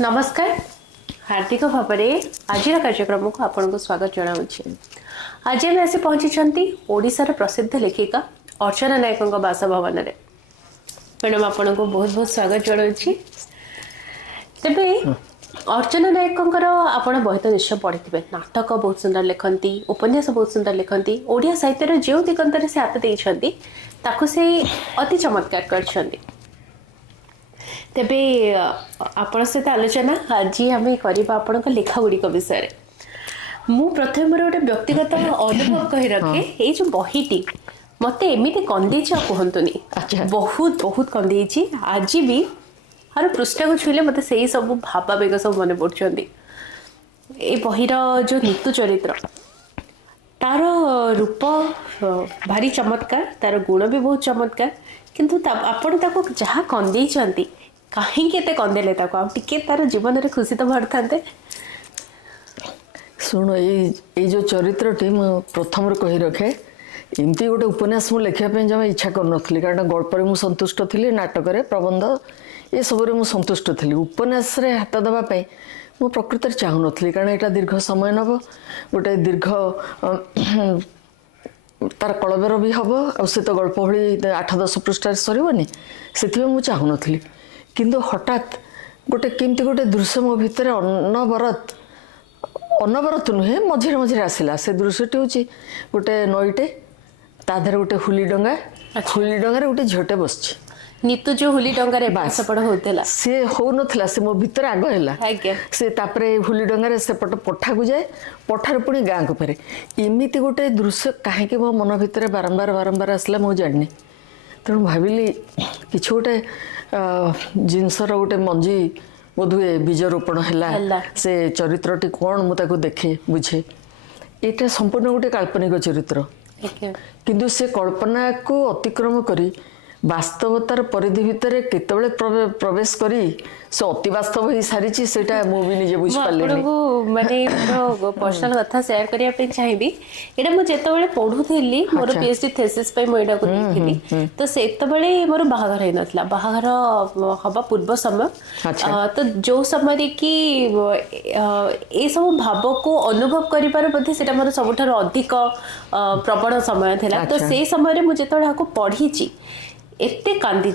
नमस्कार हार्दिक भाव आज कार्यक्रम को आपन को स्वागत जनाऊँगी। आज आम आसी पहुँची ओडिशार प्रसिद्ध लेखिका अर्चना नायक बासभवन में। मैडम आपन को बहुत बहुत स्वागत जनाऊँगी। तेबे अर्चना नायक आपड़ बही तो निश्चय पढ़ी थे। नाटक बहुत सुंदर लिखती, उपन्यास बहुत सुंदर लिखती। ओडिया साहित्य जो दिगंतर से हाथ देते से अति चमत्कार कर। तेबे आपण सहित आलोचना आज आम करवा आपण लेखा गुड़िक विषय। मु प्रथम मोर गोटे व्यक्तिगत अनुभव कही रखे ये जो बहीटी मत एमती कंदी कहतुनि बहुत बहुत कंदी। आज भी आर पृष्ठ को छुईले मत से सब भावावेग सब मन पड़ुंट। ये बहीर जो नीतू चरित्र तार रूप भारी चमत्कार, तार गुण भी बहुत चमत्कार। किंतु आपण जहाँ कंदी कहीं कंदेले टे तार जीवन में खुशी तो भर था। शुण ये जो चरित्रटी प्रथम कही रखे एमती गोटे उपन्यास मुझे लिखापी जमा इच्छा कर कारण गल्पर मुझे संतुष्ट थी, नाटक प्रबंध ये सब मुझे संतुष्ट थी। उपन्यास हाथ देवाई मु प्रकृत चाहून कारण यहाँ दीर्घ समय नब गोटे दीर्घ तार कलबर भी हम आे तो गल्प भाई 8-10 पृष्ठ सरबनी से मुझे चाहून। किंतु हठात गोटे केमती गोटे दृश्य मो भितर अनवरत अनवरत नुहे मझे मझे आसला। से दृश्यटी हूँ गोटे नईटे ताधर गोटे हुली डंगा, हुली डंगार गोटे झीटे बस नीतू जो हुली डंगारे बासपड़ होतेला से हो नथिला से मो भितर आग है से तापरे हुली डंगारे सेपट पठा को जाए, पठार पुणी गाँ को फेरे। एमती गोटे दृश्य कहीं मो मन भितर बारंबार बारंबार आसला मु जानी। तेणु भाविली किछ गोटे जिनसर गोटे मंजी बोधुए बीज रोपण है से चरित्रटी कौन मुझे देखे बुझे। यहाँ संपूर्ण गोटे काल्पनिक चरित्र किंतु से कल्पना को अतिक्रम करी वास्तवतार परिधि भितर केतबेले प्रवेश करी से अति वास्तव ही सारी सेटा मु भी निजे बुझ पाले माने पर्सनल कथा शेयर करिया पे चाहिबी। एटा मु जेतबेले पढुथिली मोर पीएचडी थेसिस पे मोइडा को देखिली तो सेतबेले मोर बाहागर हे नथला। बाहागर हबा पूर्व समय तो जो समय कि ए सब भाव को अनुभव करि पार बधे सेटा मोर सबठार अधिक प्रबल समय थिला। तो से समय रे मु जेतबेले हाको पढीची एते कांदी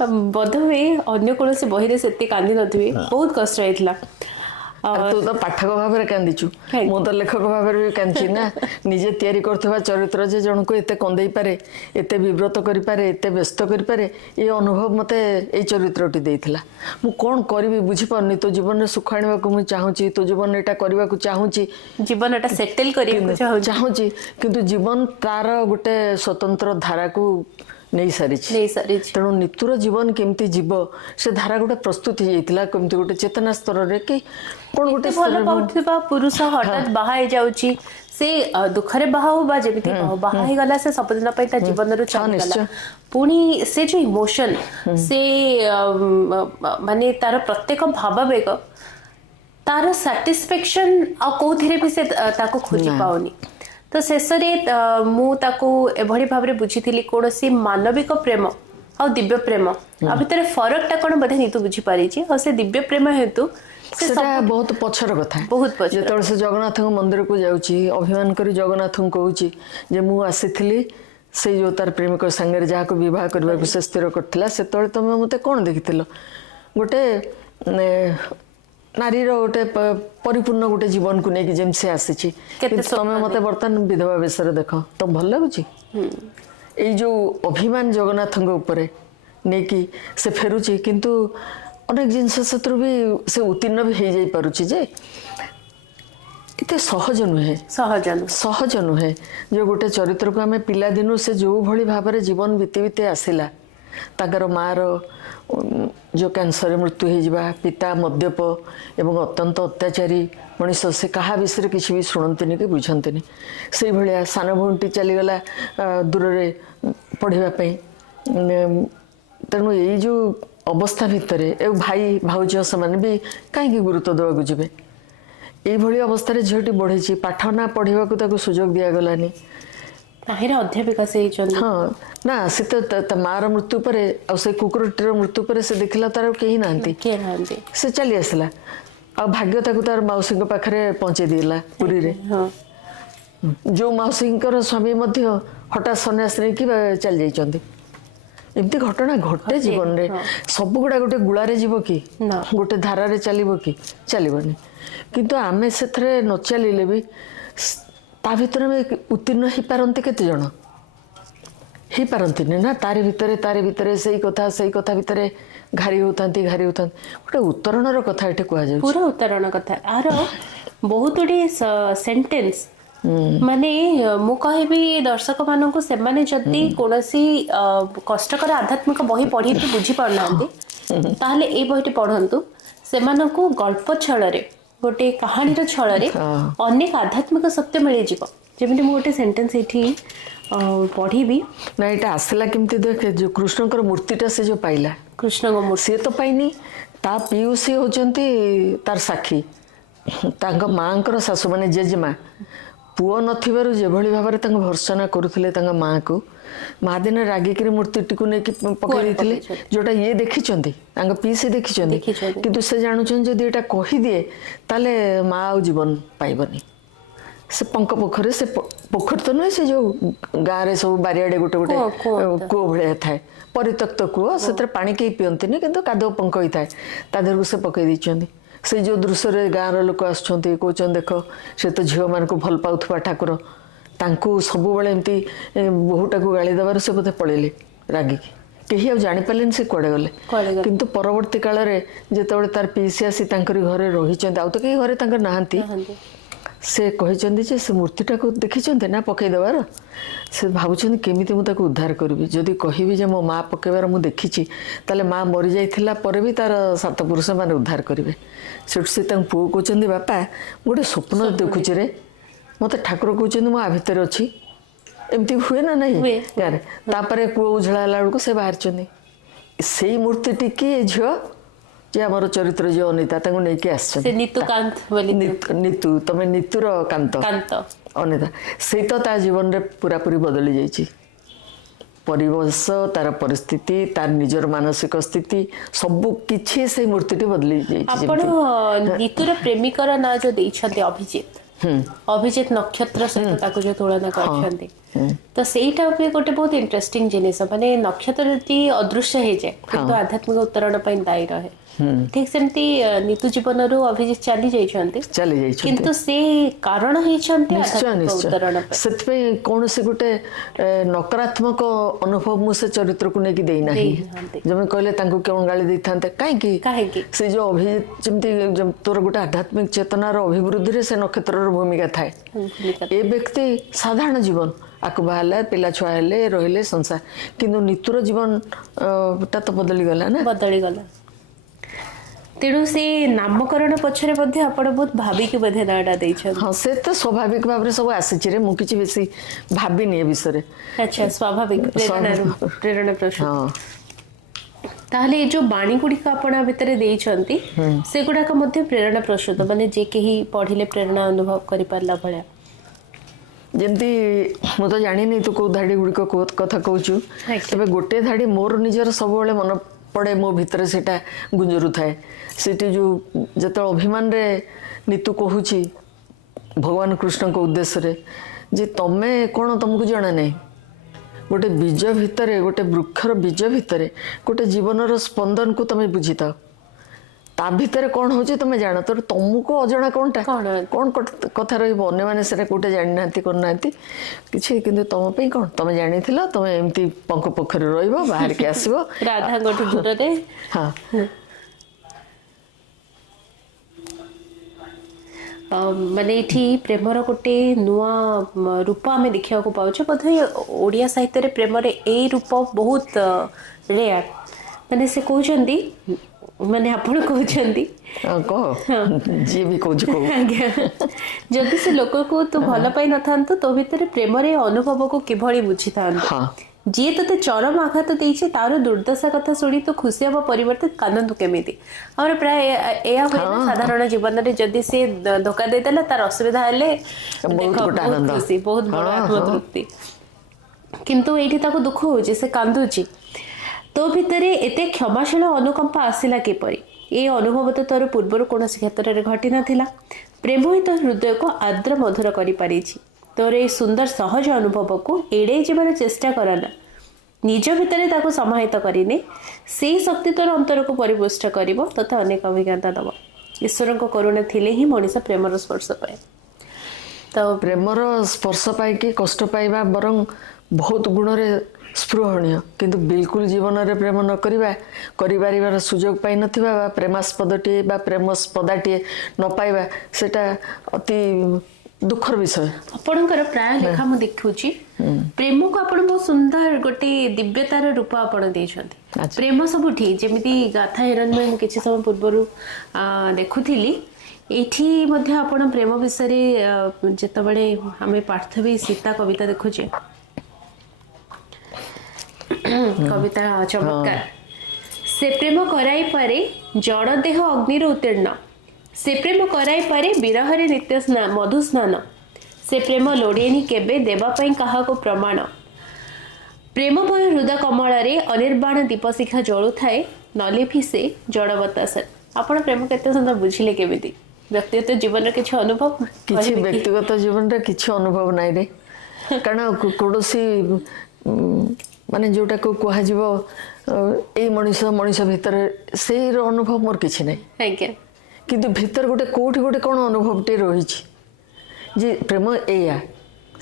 बोध हुए अन्य कौन से बही से कांदी नी बहुत कष्ट होता। तू तो पाठक भाव में कांदीचु, मु तो लेखक भाव में भी कांदी ना। निजे तैयारी करथबा चरित्र जे जन को एते कंदेई पारे, एते विव्रत करि पारे, एते व्यस्त करि पारे, ये अनुभव मते ए चरित्रटी देइथिला। मु कोन करबी बुझी पारनी। तो जीवन में सुख आनिबा को मु चाहूची, तो जीवन एटा करबा को चाहूची, जीवन एटा सेटल करिया को चाहूची। किंतु जीवन तार गोटे स्वतंत्र धारा को नहीं सारी। तेणु नीतुर जीवन केमती जीव से धारा गोटे प्रस्तुत होता कमती गोटे चेतना स्तर रे कि कौन गोटे भल पाउथिबा पुरुष हठात बाहा जाउची से दुखरे बाहा हो बा जेमिति बाहा ही गला से सब दिन ता जीवन रो चला पुणी से जो इमोशन से माने तार प्रत्येक भावावेग तार सैटिस्फैक्शन आ कोथिरे भी से ताको खोजी पाउनी। तो शेष एभली भाव में बुझी कौन सी मानविक प्रेम आ दिव्य प्रेम आ भितर फरकटा कौन बोधे नीतू बुझीपारी से दिव्य प्रेम हेतु बहुत पछर कथा। बहुत पछर जो से जगन्नाथ मंदिर को जाऊँगी अभिमान करी जगन्नाथ कहूँ जे मु आसी से जो तार प्रेमिक सांगे जहाँ को बह करने से स्थिर करता से तुम मत कौन देखी गोटे नारी गोटे परिपूर्ण गोटे जीवन को लेकिन जमी से आसी तुम मत बर्तमान विधवा बेस देख तो भल लगुच। ये जो अभिमान जगन्नाथ नहीं कि से फेरुची किंतु अनेक जिनस से भी से उत्तीर्ण भी हो जाई पारुची जे इते सहज नुहे सहज नुहे। जो गोटे चरित्र को आम पिला दिनू से जो भली भाव में जीवन बीती बीती आसला ताकर मार जो कैंसर मृत्यु हो पिता मद्यप एवं अत्यंत अत्याचारी मनीष से क्या विषय किसी भी शुणती कि बुझंती से भाया सान भौणी चलीगला दूर में पढ़ापी। तेणु ये जो अवस्था भितर भाई भाउज से भी कहीं गुरुत्व देवाक जी ये अवस्था झीटी बढ़ी पाठ ना पढ़ा सुजोग दिगलानी କାହିଁରେ ଅଧ୍ୟାପିକା ସେ ହେଇଛନ୍ତି। ହଁ ନା ସେ ତ ତା ମାର ମୃତ୍ୟୁ ପରେ ଆଉ ସେ କୁକୁରଟିର ମୃତ୍ୟୁ ପରେ ସେ ଦେଖିଲା ତାର କେହି ନାହାନ୍ତି, କିଏ ନାହାନ୍ତି। ସେ ଚାଲି ଆସିଲା ଆଉ ଭାଗ୍ୟ ତାକୁ ତାର ମାଉସୀଙ୍କ ପାଖରେ ପହଞ୍ଚେଇ ଦେଇଲା ପୁରୀରେ। ହଁ ଯୋଉ ମାଉସୀଙ୍କର ସ୍ୱାମୀ ମଧ୍ୟ ହଠାତ୍ ସନ୍ନ୍ୟାସ ନେଇକି ଚାଲି ଯାଇଛନ୍ତି। ଏମିତି ଘଟଣା ଘଟେ ଜୀବନରେ। ସବୁଗୁଡା ଗୋଟେ ଗୁଳାରେ ଯିବ କି, ନା। ଗୋଟେ ଧାରାରେ ଚାଲିବ କି, ଚାଲିବନି। କିନ୍ତୁ ଆମେ ସେଥିରେ ନ ଚାଲିଲେ ବି ତା ଭିତରେ ଆମେ ଉତ୍ତୀର୍ଣ୍ଣ ହେଇପାରନ୍ତି କେତେ ଜଣ? ହେଇପାରନ୍ତିନି ନା। ତାରି ଭିତରେ ସେଇ କଥା ଭିତରେ ଘାରି ହଉଥାନ୍ତି। ଗୋଟେ ଉତ୍ତରଣର କଥା ଏଠି କୁହାଯାଉଛି, ପୁରା ଉତ୍ତରଣ କଥା। ଆର ବହୁତ ଗୁଡ଼ିଏ ସେଣ୍ଟେନ୍ସ ମାନେ ମୁଁ କହିବି ଦର୍ଶକ ମାନଙ୍କୁ, ସେମାନେ ଯଦି କୌଣସି କଷ୍ଟକର ଆଧ୍ୟାତ୍ମିକ ବହି ପଢିକି ବୁଝିପାରୁନାହାନ୍ତି ତାହେଲେ ଏଇ ବହିଟି ପଢନ୍ତୁ। ସେମାନଙ୍କୁ ଗଳ୍ପ ଛଳରେ, ଗୋଟେ କାହାଣୀର ଛଳରେ ଅନେକ ଆଧ୍ୟାତ୍ମିକ ସତ୍ୟ ମିଳିଯିବ। ଯେମିତି ମୁଁ ଗୋଟେ ସେଣ୍ଟେନ୍ସ ଏଠି ପଢିବି। ନା ଏଇଟା ଆସିଲା କେମିତି ଦେଖେ, ଯୋଉ କୃଷ୍ଣଙ୍କର ମୂର୍ତ୍ତିଟା ସେ ଯୋଉ ପାଇଲା, କୃଷ୍ଣଙ୍କ ମୂର୍ତ୍ତି ସିଏ ତ ପାଇନି, ତା ପିଉସୀ ହଉଛନ୍ତି ତାର ସାକ୍ଷୀ, ତାଙ୍କ ମାଙ୍କର ଶାଶୁ ମାନେ ଜେଜେମା। ପୁଅ ନଥିବାରୁ ଯେଭଳି ଭାବରେ ତାଙ୍କୁ ଭର୍ସନା କରୁଥିଲେ ତାଙ୍କ ମାଆକୁ, ମା ଦିନେ ରାଗିକିରି ମୂର୍ତ୍ତିଟିକୁ ନେଇକି ପକେଇ ଦେଇଥିଲେ, ଯୋଉଟା ଇଏ ଦେଖିଛନ୍ତି, ତାଙ୍କ ପିଇସି ଦେଖିଛନ୍ତି। କିନ୍ତୁ ସେ ଜାଣୁଛନ୍ତି ଯଦି ଏଇଟା କହିଦିଏ ତାହେଲେ ମା ଆଉ ଜୀବନ ପାଇବନି। ସେ ପଙ୍କ ପୋଖରୀ, ସେ ପୋଖରୀ ତ ନୁହେଁ, ସେ ଯୋଉ ଗାଁରେ ସବୁ ବାରିଆଡେ ଗୋଟେ କୂଅ ଭଳିଆ ଥାଏ, ପରିତ୍ୟକ୍ତ କୂଅ, ସେଥିରେ ପାଣି କେହି ପିଅନ୍ତିନି କିନ୍ତୁ କାଦୁଅ ପଙ୍କ ହେଇଥାଏ, ତା ଦେହକୁ ସେ ପକେଇ ଦେଇଛନ୍ତି। ସେଇ ଯୋଉ ଦୃଶ୍ୟରେ ଗାଁର ଲୋକ ଆସୁଛନ୍ତି, କହୁଛନ୍ତି ଦେଖ ସେ ତ ଝିଅମାନଙ୍କୁ ଭଲ ପାଉଥିବା ଠାକୁର, ତାଙ୍କୁ ସବୁବେଳେ ଏମିତି ବୋହୂଟାକୁ ଗାଳି ଦେବାରୁ ସେ ବୋଧେ ପଳେଇଲେ ରାଗିକି। କେହି ଆଉ ଜାଣିପାରିଲେନି ସେ କୁଆଡ଼େ ଗଲେ। କିନ୍ତୁ ପରବର୍ତ୍ତୀ କାଳରେ ଯେତେବେଳେ ତାର ପିଇସି ଆସି ତାଙ୍କରି ଘରେ ରହିଛନ୍ତି, ଆଉ ତ କେହି ଘରେ ତାଙ୍କର ନାହାନ୍ତି, ସେ କହିଛନ୍ତି ଯେ ସେ ମୂର୍ତ୍ତିଟାକୁ ଦେଖିଛନ୍ତି ନା ପକେଇଦେବାର, ସେ ଭାବୁଛନ୍ତି କେମିତି ମୁଁ ତାକୁ ଉଦ୍ଧାର କରିବି। ଯଦି କହିବି ଯେ ମୋ ମା ପକେଇବାର ମୁଁ ଦେଖିଛି, ତାହେଲେ ମା ମରିଯାଇଥିଲା ପରେ ବି ତାର ସାତ ପୁରୁଷମାନେ ଉଦ୍ଧାର କରିବେ। ସେଠୁ ସେ ତାଙ୍କ ପୁଅ କହୁଛନ୍ତି ବାପା ମୁଁ ଗୋଟେ ସ୍ୱପ୍ନ ଦେଖୁଛି ରେ, ମୋତେ ଠାକୁର କହୁଛନ୍ତି ମୁଁ ଆ ଭିତରେ ଅଛି। ଏମିତି ହୁଏ ନା ନାହିଁ ଗାଁରେ। ତାପରେ କୂଅ ଉଝଳା ହେଲା ବେଳକୁ ସେ ବାହାରିଛନ୍ତି। ସେଇ ମୂର୍ତ୍ତିଟି କିଏ ଝିଅ ଯେ ଆମର ଚରିତ୍ର ଯିଏ ଅନିତା, ତାଙ୍କୁ ନେଇକି ଆସିଛନ୍ତି। ନିତୁ, ତମେ ନିତୁର କାନ୍ତ ଅନିତା। ସେଇ ତ ତା ଜୀବନରେ ପୁରାପୁରି ବଦଳି ଯାଇଛି। ପରିବେଶ, ତାର ପରିସ୍ଥିତି, ତାର ନିଜର ମାନସିକ ସ୍ଥିତି, ସବୁ କିଛି ସେଇ ମୂର୍ତ୍ତିଟି ବଦଳି ଯାଇଛି। ଆପଣ ନିତୁର ପ୍ରେମିକର ନାଁ ଯୋଉ ଦେଇଛନ୍ତି ଅଭିଜିତ, ଅଭିଜିତ ନକ୍ଷତ୍ର ସହିତ ତାକୁ ଯୋଉ ତୁଳନା କରିଛନ୍ତି, ତ ସେଇଟା ବି ଗୋଟେ ବହୁତ ଇଣ୍ଟରେଷ୍ଟିଂ ଜିନିଷ। ମାନେ ନକ୍ଷତ୍ର ଯଦି ଅଦୃଶ୍ୟ ହେଇଯାଏ କିନ୍ତୁ ଆଧ୍ୟାତ୍ମିକ ଉତ୍ତରଣ ପାଇଁ ଦାୟୀ ରହେ। ଠିକ ସେମିତି ନିତୁ ଜୀବନରୁ ଅଭିଜିତ ଚାଲି ଯାଇଛନ୍ତି, କିନ୍ତୁ ସେ କାରଣ ହେଇଛନ୍ତି ଆଧ୍ୟାତ୍ମିକ ଉତ୍ତରଣ ପାଇଁ। ସେଥିପାଇଁ କୌଣସି ଗୋଟେ ନକାରାତ୍ମକ ଅନୁଭବ ମୁଁ ସେ ଚରିତ୍ରକୁ ନେଇକି ଦେଇନାହିଁ। ଯେମିତି କହିଲେ ତାଙ୍କୁ କେଉଁ ଗାଳି ଦେଇଥାନ୍ତେ, କାହିଁକି ସେ ଯୋଉ ଅଭିଜିତ, ଯେମିତି ତୋର ଗୋଟେ ଆଧ୍ୟାତ୍ମିକ ଚେତନାର ଅଭିବୃଦ୍ଧିରେ ସେ ନକ୍ଷତ୍ରର ଭୂମିକା ଥାଏ। ଏ ବ୍ୟକ୍ତି ସାଧାରଣ ଜୀବନ, ଆକୁ ବାହାରିଲା, ପିଲା ଛୁଆ ହେଲେ, ରହିଲେ, ସଂସାର। କିନ୍ତୁ ନିତୁର ଜୀବନଟା ତ ବଦଳିଗଲା ନା, ବଦଳିଗଲା। ତେଣୁ ସେ ନାମକରଣ ପଛରେ ମଧ୍ୟ ଆପଣ ବହୁତ ଭାବିକି ବୋଧେ ନାଁଟା ଦେଇଛନ୍ତି। ହଁ, ସେ ତ ସ୍ୱାଭାବିକ ଭାବରେ ସବୁ ଆସିଛି ରେ, ମୁଁ କିଛି ବେଶୀ ଭାବିନି ଏ ବିଷୟରେ। ଆଚ୍ଛା, ସ୍ୱାଭାବିକ ପ୍ରେରଣା ପ୍ରସୂତ। ତାହେଲେ ଏ ଯୋଉ ବାଣୀ ଗୁଡିକ ଆପଣ ଭିତରେ ଦେଇଛନ୍ତି, ସେଗୁଡାକ ମଧ୍ୟ ପ୍ରେରଣା ପ୍ରସୂତ, ମାନେ ଯେ କେହି ପଢିଲେ ପ୍ରେରଣା ଅନୁଭବ କରିପାରିଲା ଭଳିଆ। ଯେମିତି ମୁଁ ତ ଜାଣିନି ତୁ କୋଉ ଧାଡି ଗୁଡ଼ିକ କଥା କହୁଛୁ, ତେବେ ଗୋଟେ ଧାଡି ମୋର ନିଜର ସବୁବେଳେ ମନେ ପଡ଼େ, ମୋ ଭିତରେ ସେଇଟା ଗୁଞ୍ଜରୁଥାଏ। ସେଠି ଯୋଉ ଯେତେବେଳେ ଅଭିମାନରେ ନିତୁ କହୁଛି ଭଗବାନ କୃଷ୍ଣଙ୍କ ଉଦ୍ଦେଶ୍ୟରେ ଯେ ତମେ କ'ଣ ତମକୁ ଜଣା ନାହିଁ, ଗୋଟେ ବୀଜ ଭିତରେ, ଗୋଟେ ବୃକ୍ଷର ବୀଜ ଭିତରେ ଗୋଟେ ଜୀବନର ସ୍ପନ୍ଦନକୁ ତମେ ବୁଝିଥାଅ, ତା ଭିତରେ କ'ଣ ହେଉଛି ତମେ ଜାଣ, ତ ତମକୁ ଅଜଣା କ'ଣଟା, କ'ଣ କଥା ରହିବ? ଅନ୍ୟମାନେ ସେଟା କୋଉଟା ଜାଣିନାହାନ୍ତି, କରୁନାହାନ୍ତି କିଛି, କିନ୍ତୁ ତମ ପାଇଁ କ'ଣ ତମେ ଜାଣିଥିଲ, ତମେ ଏମିତି ପଙ୍କ ପୋଖରୀ ରହିବ, ବାହାରିକି ଆସିବ ରାଧାଙ୍କଠୁ ଦୂରରେ। ହଁ, ମାନେ ଏଠି ପ୍ରେମର ଗୋଟେ ନୂଆ ରୂପ ଆମେ ଦେଖିବାକୁ ପାଉଛୁ। ବୋଧହୁଏ ଓଡ଼ିଆ ସାହିତ୍ୟରେ ପ୍ରେମରେ ଏଇ ରୂପ ବହୁତ ରେୟାର। ମାନେ ସେ କହୁଛନ୍ତି, ମାନେ ଆପଣ କହୁଛନ୍ତି, ଯିଏ ବି କହୁଛି ଆଜ୍ଞା, ଯଦି ସେ ଲୋକକୁ ତୁ ଭଲ ପାଇ ନଥାନ୍ତୁ, ତୋ ଭିତରେ ପ୍ରେମର ଅନୁଭବକୁ କିଭଳି ବୁଝିଥାନ୍ତୁ। ଯିଏ ତୋତେ ଚରମ ଆଘାତ ଦେଇଛି ତାର ଦୁର୍ଦ୍ଦଶା କଥା ଶୁଣି ତୁ ଖୁସି ହେବା ପରିବର୍ତ୍ତେ କାନ୍ଦନ୍ତୁ କେମିତି। ଆମର ପ୍ରାୟ ଏଇଆ ହୁଏ ନା ସାଧାରଣ ଜୀବନରେ, ଯଦି ସେ ଧୋକା ଦେଇଦେଲା, ତାର ଅସୁବିଧା ହେଲେ ବହୁତ ଖୁସି, ବହୁତ ବଡ଼ ଆତ୍ମତୃପ୍ତି। किंतु एठी ताको दुख होउची से कांदुची तो भितरे एते क्षमाशील अनुकंपा आसिला किपरि ए अनुभव तो तोर पूर्वर कौनसी क्षेत्र में घटी नाथिला प्रेम ही तो हृदय को आर्द्र मधुर करि पारिछि तोर ए सुंदर सहज अनुभव को एड़े जीवन चेष्टा करना निज भितर ताको समाहित करिने से शक्ति तोर अंतर को परिपुष्ट करिवो तथा अनेक अभिज्ञता दब ईश्वर को करुणा थिले ही मनीष प्रेमर स्पर्श पाए तो प्रेमर स्पर्श पाइकी कष्ट पाइबा बरं बहुत गुणरे स्पृहणीय किंतु बिल्कुल जीवन रे प्रेम न करिबा करिबारिबार सुजोग पाइ नथिबा बा प्रेमास्पदटी बा प्रेमस्पदाटी न पाइबा सेटा अति दुखर विषय आपणकर प्राय लेखा मु देखुची प्रेम को आपण बहुत सुंदर गोटे दिव्यतार रूप आपण देछंती प्रेम सबुठी जेमिति गाथा हिरण्मय मु किछि समय पूर्वरु देखुथिली एठी मध्ये आपण प्रेम विषय जेतबळे आमे पार्थवी सीता कविता देखुचे कविता चमत्कार से प्रेम कराई पारे जड़ देह अग्नि उत्तीर्ण से प्रेम कराई पारे विरहरे नित्य स्नान मधु स्नान से प्रेम लोड़ेनी केबे देवा पई कहा को प्रमाण प्रेम भय हृदय कमल रे अनिर्बाण दीपशिखा जळु थाए नलिफी से जड़ बतासर आपण प्रेम केते सुंदर बुझिले केबिति व्यक्तिगत जीवन रे किछ अनुभव किछि व्यक्तिगत जीवन रे किछि अनुभव नाइ रे कारण कोडोसी माने जोटा को कहा जीव ए मनीष भीतर से अनुभव मोर किछि नै आज्ञा किंतु भीतर गोटे कोठी गोटे कोन अनुभवटे रहिछि जे प्रेम एया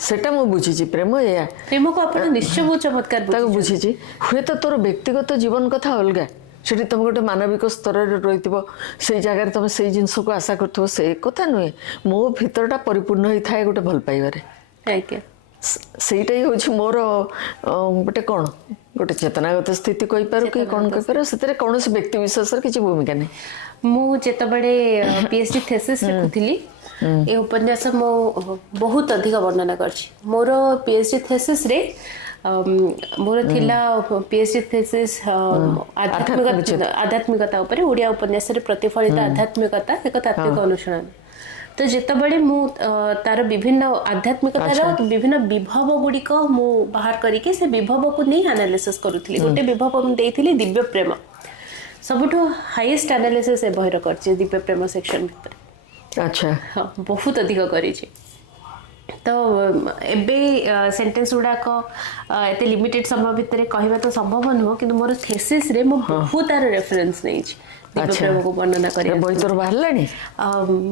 सेटा मु बुझिछि प्रेम एया प्रेम को आपण निश्चय बहुत चमत्कार ताको बुझिछि हुए तो तोर व्यक्तिगत जीवन कथा अलगा सेठी तुम गोटे मानविक स्तर रे रहितबो से जगह तुम से जिंस को आशा करथबो से कथा नुए मो भीतरटा परिपूर्ण होई थाए गोटे भल पाइबारे आज्ञा सेटा ही होछि मोर गोटे कोन गोटे चेतनागत स्थिति कहि पारो कि कोन कहि पारो सेतरे कोनोसी व्यक्ति विशेष रे किछि भूमिका नै मु जेतबडे पीएचडी थेसिस लिखुथिली ए उपन्यास मो बहुत अधिक वर्णना करछि मोर पीएचडी थेसिस रे मोर थिला पीएचडी थेसिस आध्यात्मिकता ऊपर ओडिया उपन्यास रे प्रतिफलित आध्यात्मिकता एक तात्विक अनुसंधान तो जितेबाला मु तार विभिन्न आध्यात्मिकतार विभिन्न विभव गुड़िक मु बाहर करके से विभव को नहीं एनालिसिस करूथली गोटे विभव मु देइथिली दिव्य प्रेम सबुठो हाईएस्ट एनालिसिस ए बहिर करछि दिव्य प्रेम सेक्शन भीतर अच्छा हाँ बहुत अधिक करिछि तो एबे सेंटेंस गुडा को एते लिमिटेड समय भीतर कहबा तो संभव न हो किंतु मोर थेसिस रे मु बहुत तार रेफरेंस नै छी दिव्य प्रेम को वर्णना करिया बही तोर बाहरलानी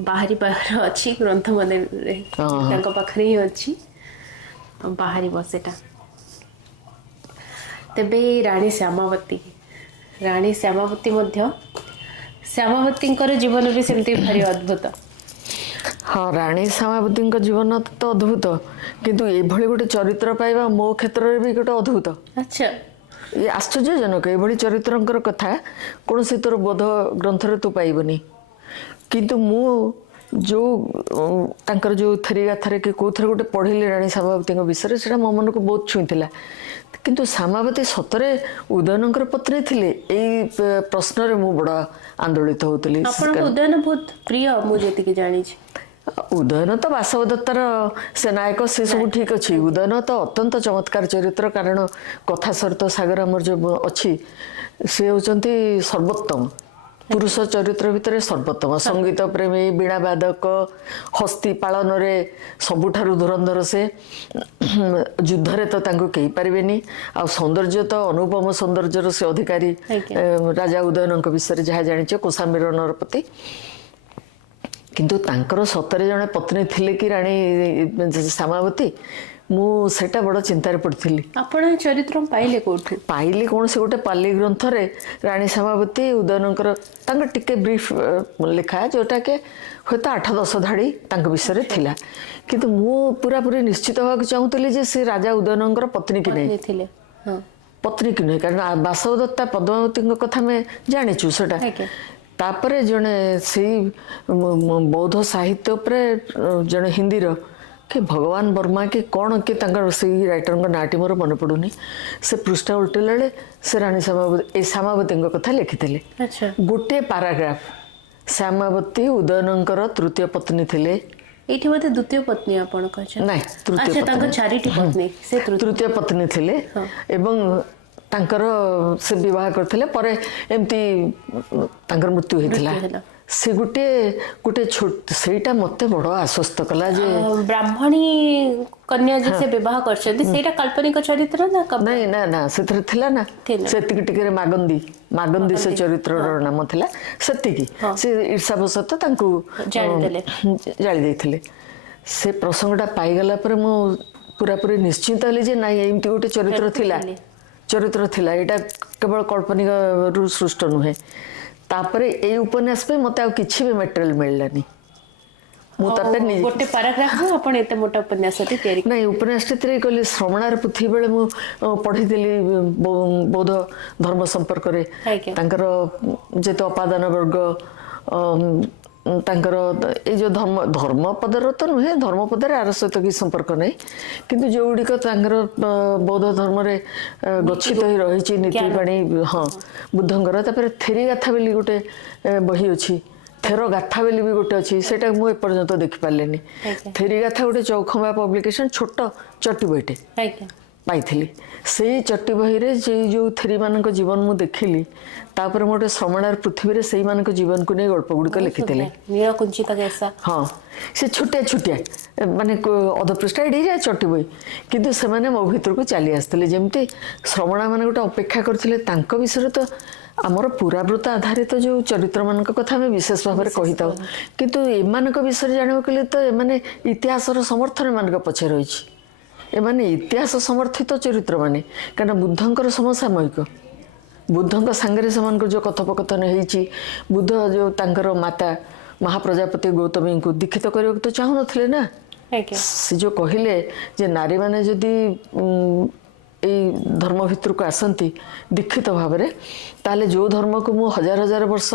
बाहरी बाहर अच्छी ग्रंथ मंदिर रे तांको पाखरे ही अच्छी बाहरी बसेटा तबे रानी श्यामावती मध्य श्यामावतींकर जीवन भी सेमती भारी अद्भुत हाँ रानी श्यामावती जीवन तो अद्भुत किंतु ए भली गोटे चरित्र पाइबा मो क्षेत्र रे भी गोटे अद्भुत अच्छा ये आश्चर्यजनक ये चरित्रंकर कथा कौन से तोर बोध ग्रंथ तू पाइबनी किंतु मु जो तांकर जो थरी गाथारे कि कोथरे गोटे पढ़िले रानी श्यामावती विषय से मो मन को बहुत छुईला किंतु श्यामावती सतरे उदयनकर पत्नी थिले ए प्रश्न रे मु बड़ा आंदोलित होतली उदयन बहुत प्रिय मु जेति जानी उदयन तो बासव दत्तार से नायक से सब ठीक अच्छी उदयन तो अत्यंत चमत्कार चरित्र कारण कथा सरित सागर आमर जो अच्छी से होचंती सर्वोत्तम पुरुष चरित्र भितर सर्वोत्तम संगीत प्रेमी बीणा वादक हस्ती पालन रे सबुठारु धुरंधर से युद्ध रे तो तांको कहि पारिबेनी आ सौंदर्य तो अनुपम सौंदर्यर से अधिकारी राजा उदयनक विषय जहाँ जानिचे कोसाम्बीर नरपति किंतु तांकर सतरे जने पत्नी थिले कि रानी श्यामावती मु सेटा बड़ चिंतार पड़थली आपण चरित्र पाइले कोठु पाइले कोन से गोटे पाली ग्रंथ रे रानी श्यामावती उदयनकर तांक टिके ब्रीफ लिखा जोटा के होता 8-10 धाड़ी तांक विषय थिला किंतु मु पूरा पूरी निश्चित होगा चाहूतली जे से राजा उदयनकर पत्नी कि नै थिले हां पत्नी कि नै कारण बासव दत्ता पद्मावती कथा में जानिछु सेटा तापरे जने से बौद्ध साहित्य उपरे जने हिंदी रो कि भगवान वर्मा के कौन के से राइटर नाटी मोर मन पड़ूनी से पृष्ठा उल्टेले से रानी श्यामावती कथा लिखिले अच्छा गोटे पाराग्राफ श्यामावती उदयनकर तृतीय पत्नी थिले ଏଇଠି ବୋଧେ ଦ୍ୱିତୀୟ ପତ୍ନୀ ଆପଣ କହିଛନ୍ତି ନାଇଁ ତୃତୀୟ ଆଚ୍ଛା ତାଙ୍କ ପତ୍ନୀ ଚାରିଟି ପତ୍ନୀ ସେ ତୃତୀୟ ପତ୍ନୀ ଥିଲେ ଏବଂ ତାଙ୍କର ସେ ବିବାହ କରିଥିଲେ ପରେ ଏମିତି ତାଙ୍କର ମୃତ୍ୟୁ ହେଇଥିଲା ହେଲା। ସେ ଗୋଟିଏ ଗୋଟିଏ ସେଇଟା ମତେ ବଡ଼ ଆଶ୍ୱସ୍ତ କଲା ଯେ ବ୍ରାହ୍ମଣୀ କନ୍ୟା ଯେ ସେ ବିବାହ କରିଛନ୍ତି ସେଇଟା କାଳ୍ପନିକ ଚରିତ୍ର ନା ନାଇଁ ନା ନା ସେଥିରେ ଥିଲା ନା ଥିଲା। ସେତିକି ଟିକେରେ ମାଗନ୍ଦି ସେ ଚରିତ୍ରର ନାମ ଥିଲା ସେତିକି ସେ ଈର୍ଷାବଶତଃ ତାଙ୍କୁ ଜାଣିଦେଲେ। ଜାଳି ଦେଇଥିଲେ ସେ ପ୍ରସଙ୍ଗଟା ପାଇଗଲା ପରେ ମୁଁ ପୁରାପୁରି ନିଶ୍ଚିନ୍ତ ହେଲି ଯେ ନାଇଁ ଏମିତି ଗୋଟେ ଚରିତ୍ର ଥିଲା ଏଇଟା କେବଳ କଳ୍ପନିକରୁ ସୃଷ୍ଟ ନୁହେଁ ତାପରେ ଏଇ ଉପନ୍ୟାସ ପାଇଁ ମତେ ଆଉ କିଛି ବି ମେଟେରିଆଲ ମିଳିଲାନି ମୁଁ ତାପରେ ଗୋଟେ ପାରାଗ୍ରାଫରୁ ଆପଣ ଏତେ ମୋଟା ଉପନ୍ୟାସଟି ତିଆରି ନାଇଁ ଉପନ୍ୟାସଟି ତିଆରି କଲି ଶ୍ରମଣାର ପୃଥ୍ୱୀ ବେଳେ ମୁଁ ପଢ଼ିଥିଲି ବୌଦ୍ଧ ଧର୍ମ ସମ୍ପର୍କରେ ତାଙ୍କର ଯେତେ ଅପାଦାନ ବର୍ଗ ତାଙ୍କର ଏଇ ଯେଉଁ ଧର୍ମ ପଦର ତ ନୁହେଁ ଧର୍ମ ପଦରେ ଆର ସହିତ କିଛି ସମ୍ପର୍କ ନାହିଁ କିନ୍ତୁ ଯେଉଁଗୁଡ଼ିକ ତାଙ୍କର ବୌଦ୍ଧ ଧର୍ମରେ ଗଚ୍ଛିତ ହୋଇ ରହିଛି ନୀତିବାଣୀ ହଁ ବୁଦ୍ଧଙ୍କର ତାପରେ ଥେରିଗାଥା ବୋଲି ଗୋଟେ ବହି ଅଛି ଥେର ଗାଥା ବୋଲି ବି ଗୋଟେ ଅଛି ସେଇଟା ମୁଁ ଏପର୍ଯ୍ୟନ୍ତ ଦେଖିପାରିଲିନି ଥେରିଗାଥା ଗୋଟେ ଚୌଖମ୍ବା ପବ୍ଲିକେସନ ଛୋଟ ଚଟି ବହିଟେ ପାଇଥିଲି ସେଇ ଚଟି ବହିରେ ଯେଉଁ ଥେରିମାନଙ୍କ ଜୀବନ ମୁଁ ଦେଖିଲି ତାପରେ ମୁଁ ଗୋଟେ ଶ୍ରମଣାର ପୃଥିବୀରେ ସେଇମାନଙ୍କ ଜୀବନକୁ ନେଇ ଗଳ୍ପ ଗୁଡ଼ିକ ଲେଖିଥିଲେ ହଁ ସେ ଛୋଟିଆ ମାନେ ଅଧପୃଷ୍ଠା ଏଡ଼ିଆ ଚଟି ବହି କିନ୍ତୁ ସେମାନେ ମୋ ଭିତରକୁ ଚାଲି ଆସିଥିଲେ ଯେମିତି ଶ୍ରମଣା ମାନେ ଗୋଟେ ଅପେକ୍ଷା କରିଥିଲେ ତାଙ୍କ ବିଷୟରେ ତ ଆମର ପୁରାବୃତ୍ତ ଆଧାରିତ ଯେଉଁ ଚରିତ୍ରମାନଙ୍କ କଥା ଆମେ ବିଶେଷ ଭାବରେ କହିଥାଉ କିନ୍ତୁ ଏମାନଙ୍କ ବିଷୟରେ ଜାଣିବାକୁ ହେଲେ ତ ଏମାନେ ଇତିହାସର ସମର୍ଥନ ଏମାନଙ୍କ ପଛରେ ରହିଛି ଏମାନେ ଇତିହାସ ସମର୍ଥିତ ଚରିତ୍ର ମାନେ କାରଣ ବୁଦ୍ଧଙ୍କର ସମସାମୟିକ ବୁଦ୍ଧଙ୍କ ସାଙ୍ଗରେ ସେମାନଙ୍କର ଯେଉଁ କଥୋପକଥନ ହେଇଛି ବୁଦ୍ଧ ଯେଉଁ ତାଙ୍କର ମାତା ମହାପ୍ରଜାପତି ଗୌତମୀଙ୍କୁ ଦୀକ୍ଷିତ କରିବାକୁ ତ ଚାହୁଁନଥିଲେ ନା ସେ ଯେଉଁ କହିଲେ ଯେ ନାରୀମାନେ ଯଦି ଏଇ ଧର୍ମ ଭିତରକୁ ଆସନ୍ତି ଦୀକ୍ଷିତ ଭାବରେ ତାହେଲେ ଯେଉଁ ଧର୍ମକୁ ମୁଁ ହଜାର ବର୍ଷ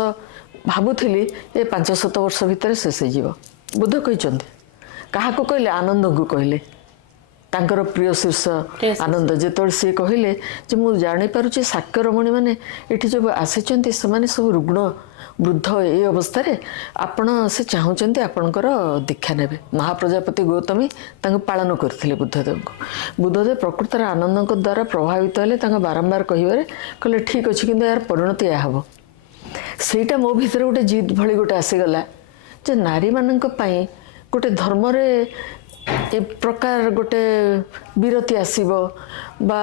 ଭାବୁଥିଲି ଏ 500 ବର୍ଷ ଭିତରେ ଶେଷ ହେଇଯିବ ବୁଦ୍ଧ କହିଛନ୍ତି କାହାକୁ କହିଲେ ଆନନ୍ଦଙ୍କୁ କହିଲେ ତାଙ୍କର ପ୍ରିୟ ଶୀର୍ଷ ଆନନ୍ଦ ଯେତେବେଳେ ସିଏ କହିଲେ ଯେ ମୁଁ ଜାଣିପାରୁଛି ଶାକ୍ୟ ରମଣୀ ମାନେ ଏଠି ଯେଉଁ ଆସିଛନ୍ତି ସେମାନେ ସବୁ ରୁଗ୍ଣ ବୃଦ୍ଧ ଏଇ ଅବସ୍ଥାରେ ଆପଣ ସେ ଚାହୁଁଛନ୍ତି ଆପଣଙ୍କର ଦୀକ୍ଷା ନେବେ ମହାପ୍ରଜାପତି ଗୌତମୀ ତାଙ୍କୁ ପାଳନ କରିଥିଲେ ବୁଦ୍ଧଦେବଙ୍କୁ ବୁଦ୍ଧଦେବ ପ୍ରକୃତରେ ଆନନ୍ଦଙ୍କ ଦ୍ୱାରା ପ୍ରଭାବିତ ହେଲେ ତାଙ୍କ ବାରମ୍ବାର କହିବାରେ କହିଲେ ଠିକ୍ ଅଛି କିନ୍ତୁ ଏହାର ପରିଣତି ଏହା ହେବ ସେଇଟା ମୋ ଭିତରେ ଗୋଟେ ଜିଦ୍ ଭଳି ଗୋଟେ ଆସିଗଲା ଯେ ନାରୀମାନଙ୍କ ପାଇଁ ଗୋଟେ ଧର୍ମରେ ଏ ପ୍ରକାର ଗୋଟେ ବିରତି ଆସିବ ବା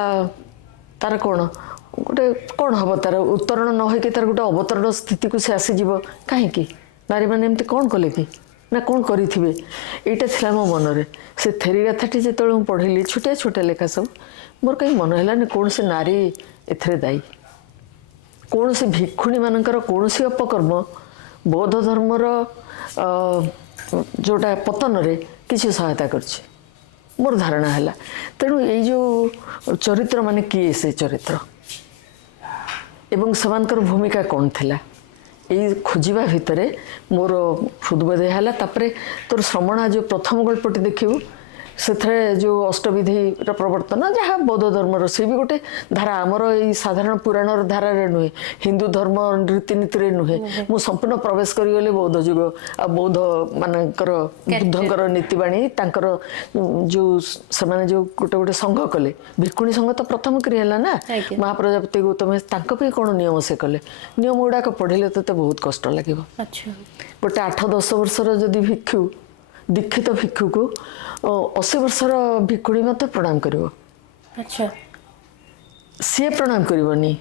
ତାର ଗୋଟେ କ'ଣ ହେବ ତାର ଉତ୍ତରଣ ନ ହୋଇକି ତାର ଗୋଟେ ଅବତରଣ ସ୍ଥିତିକୁ ସେ ଆସିଯିବ କାହିଁକି ନାରୀମାନେ ଏମିତି କ'ଣ କଲେ କି ନା କ'ଣ କରିଥିବେ ଏଇଟା ଥିଲା ମୋ ମନରେ ସେ ଥେରିଗାଥାଟି ଯେତେବେଳେ ମୁଁ ପଢ଼ିଲି ଛୋଟିଆ ଲେଖା ସବୁ ମୋର କାହିଁ ମନେ ହେଲାନି କୌଣସି ନାରୀ ଏଥିରେ ଦାୟୀ କୌଣସି ଭିକ୍ଷୁଣୀମାନଙ୍କର କୌଣସି ଅପକର୍ମ ବୌଦ୍ଧ ଧର୍ମର ଯେଉଁଟା ପତନରେ କିଛି ସହାୟତା କରିଛି ମୋର ଧାରଣା ହେଲା ତେଣୁ ଏଇ ଯେଉଁ ଚରିତ୍ର ମାନେ କିଏ ସେ ଚରିତ୍ର ଏବଂ ସେମାନଙ୍କର ଭୂମିକା କ'ଣ ଥିଲା ଏଇ ଖୋଜିବା ଭିତରେ ମୋର ହୃଦବୋଧ ହେଲା ତାପରେ ତୋର ଶ୍ରମଣା ଯେଉଁ ପ୍ରଥମ ଗଳ୍ପଟି ଦେଖିବୁ ସେଥିରେ ଯେଉଁ ଅଷ୍ଟବିଧିର ପ୍ରବର୍ତ୍ତନ ଯାହା ବୌଦ୍ଧ ଧର୍ମର ସେ ବି ଗୋଟେ ଧାରା ଆମର ଏଇ ସାଧାରଣ ପୁରାଣର ଧାରାରେ ନୁହେଁ ହିନ୍ଦୁ ଧର୍ମ ରୀତିନୀତିରେ ନୁହେଁ ମୁଁ ସମ୍ପୂର୍ଣ୍ଣ ପ୍ରବେଶ କରିଗଲି ବୌଦ୍ଧ ଯୁଗ ଆଉ ବୌଦ୍ଧ ମାନଙ୍କର ବୁଦ୍ଧଙ୍କର ନୀତିବାଣୀ ତାଙ୍କର ଯେଉଁ ସେମାନେ ଯେଉଁ ଗୋଟେ ସଂଘ କଲେ ଭିକ୍ଷୁଣୀ ସଂଘ ତ ପ୍ରଥମ କରି ହେଲା ନା ମହାପ୍ରଜାପତି ଗୌତମ ତାଙ୍କ ପାଇଁ କ'ଣ ନିୟମ ସେ କଲେ ନିୟମ ଗୁଡ଼ାକ ପଢ଼ିଲେ ତତେ ବହୁତ କଷ୍ଟ ଲାଗିବ ଗୋଟେ 8-10 ବର୍ଷର ଯଦି ଦୀକ୍ଷିତ ଭିକ୍ଷୁକୁ 80 ବର୍ଷର ଭିକ୍ଷୁଣୀ ମଧ୍ୟ ପ୍ରଣାମ କରିବ ସିଏ ପ୍ରଣାମ କରିବନି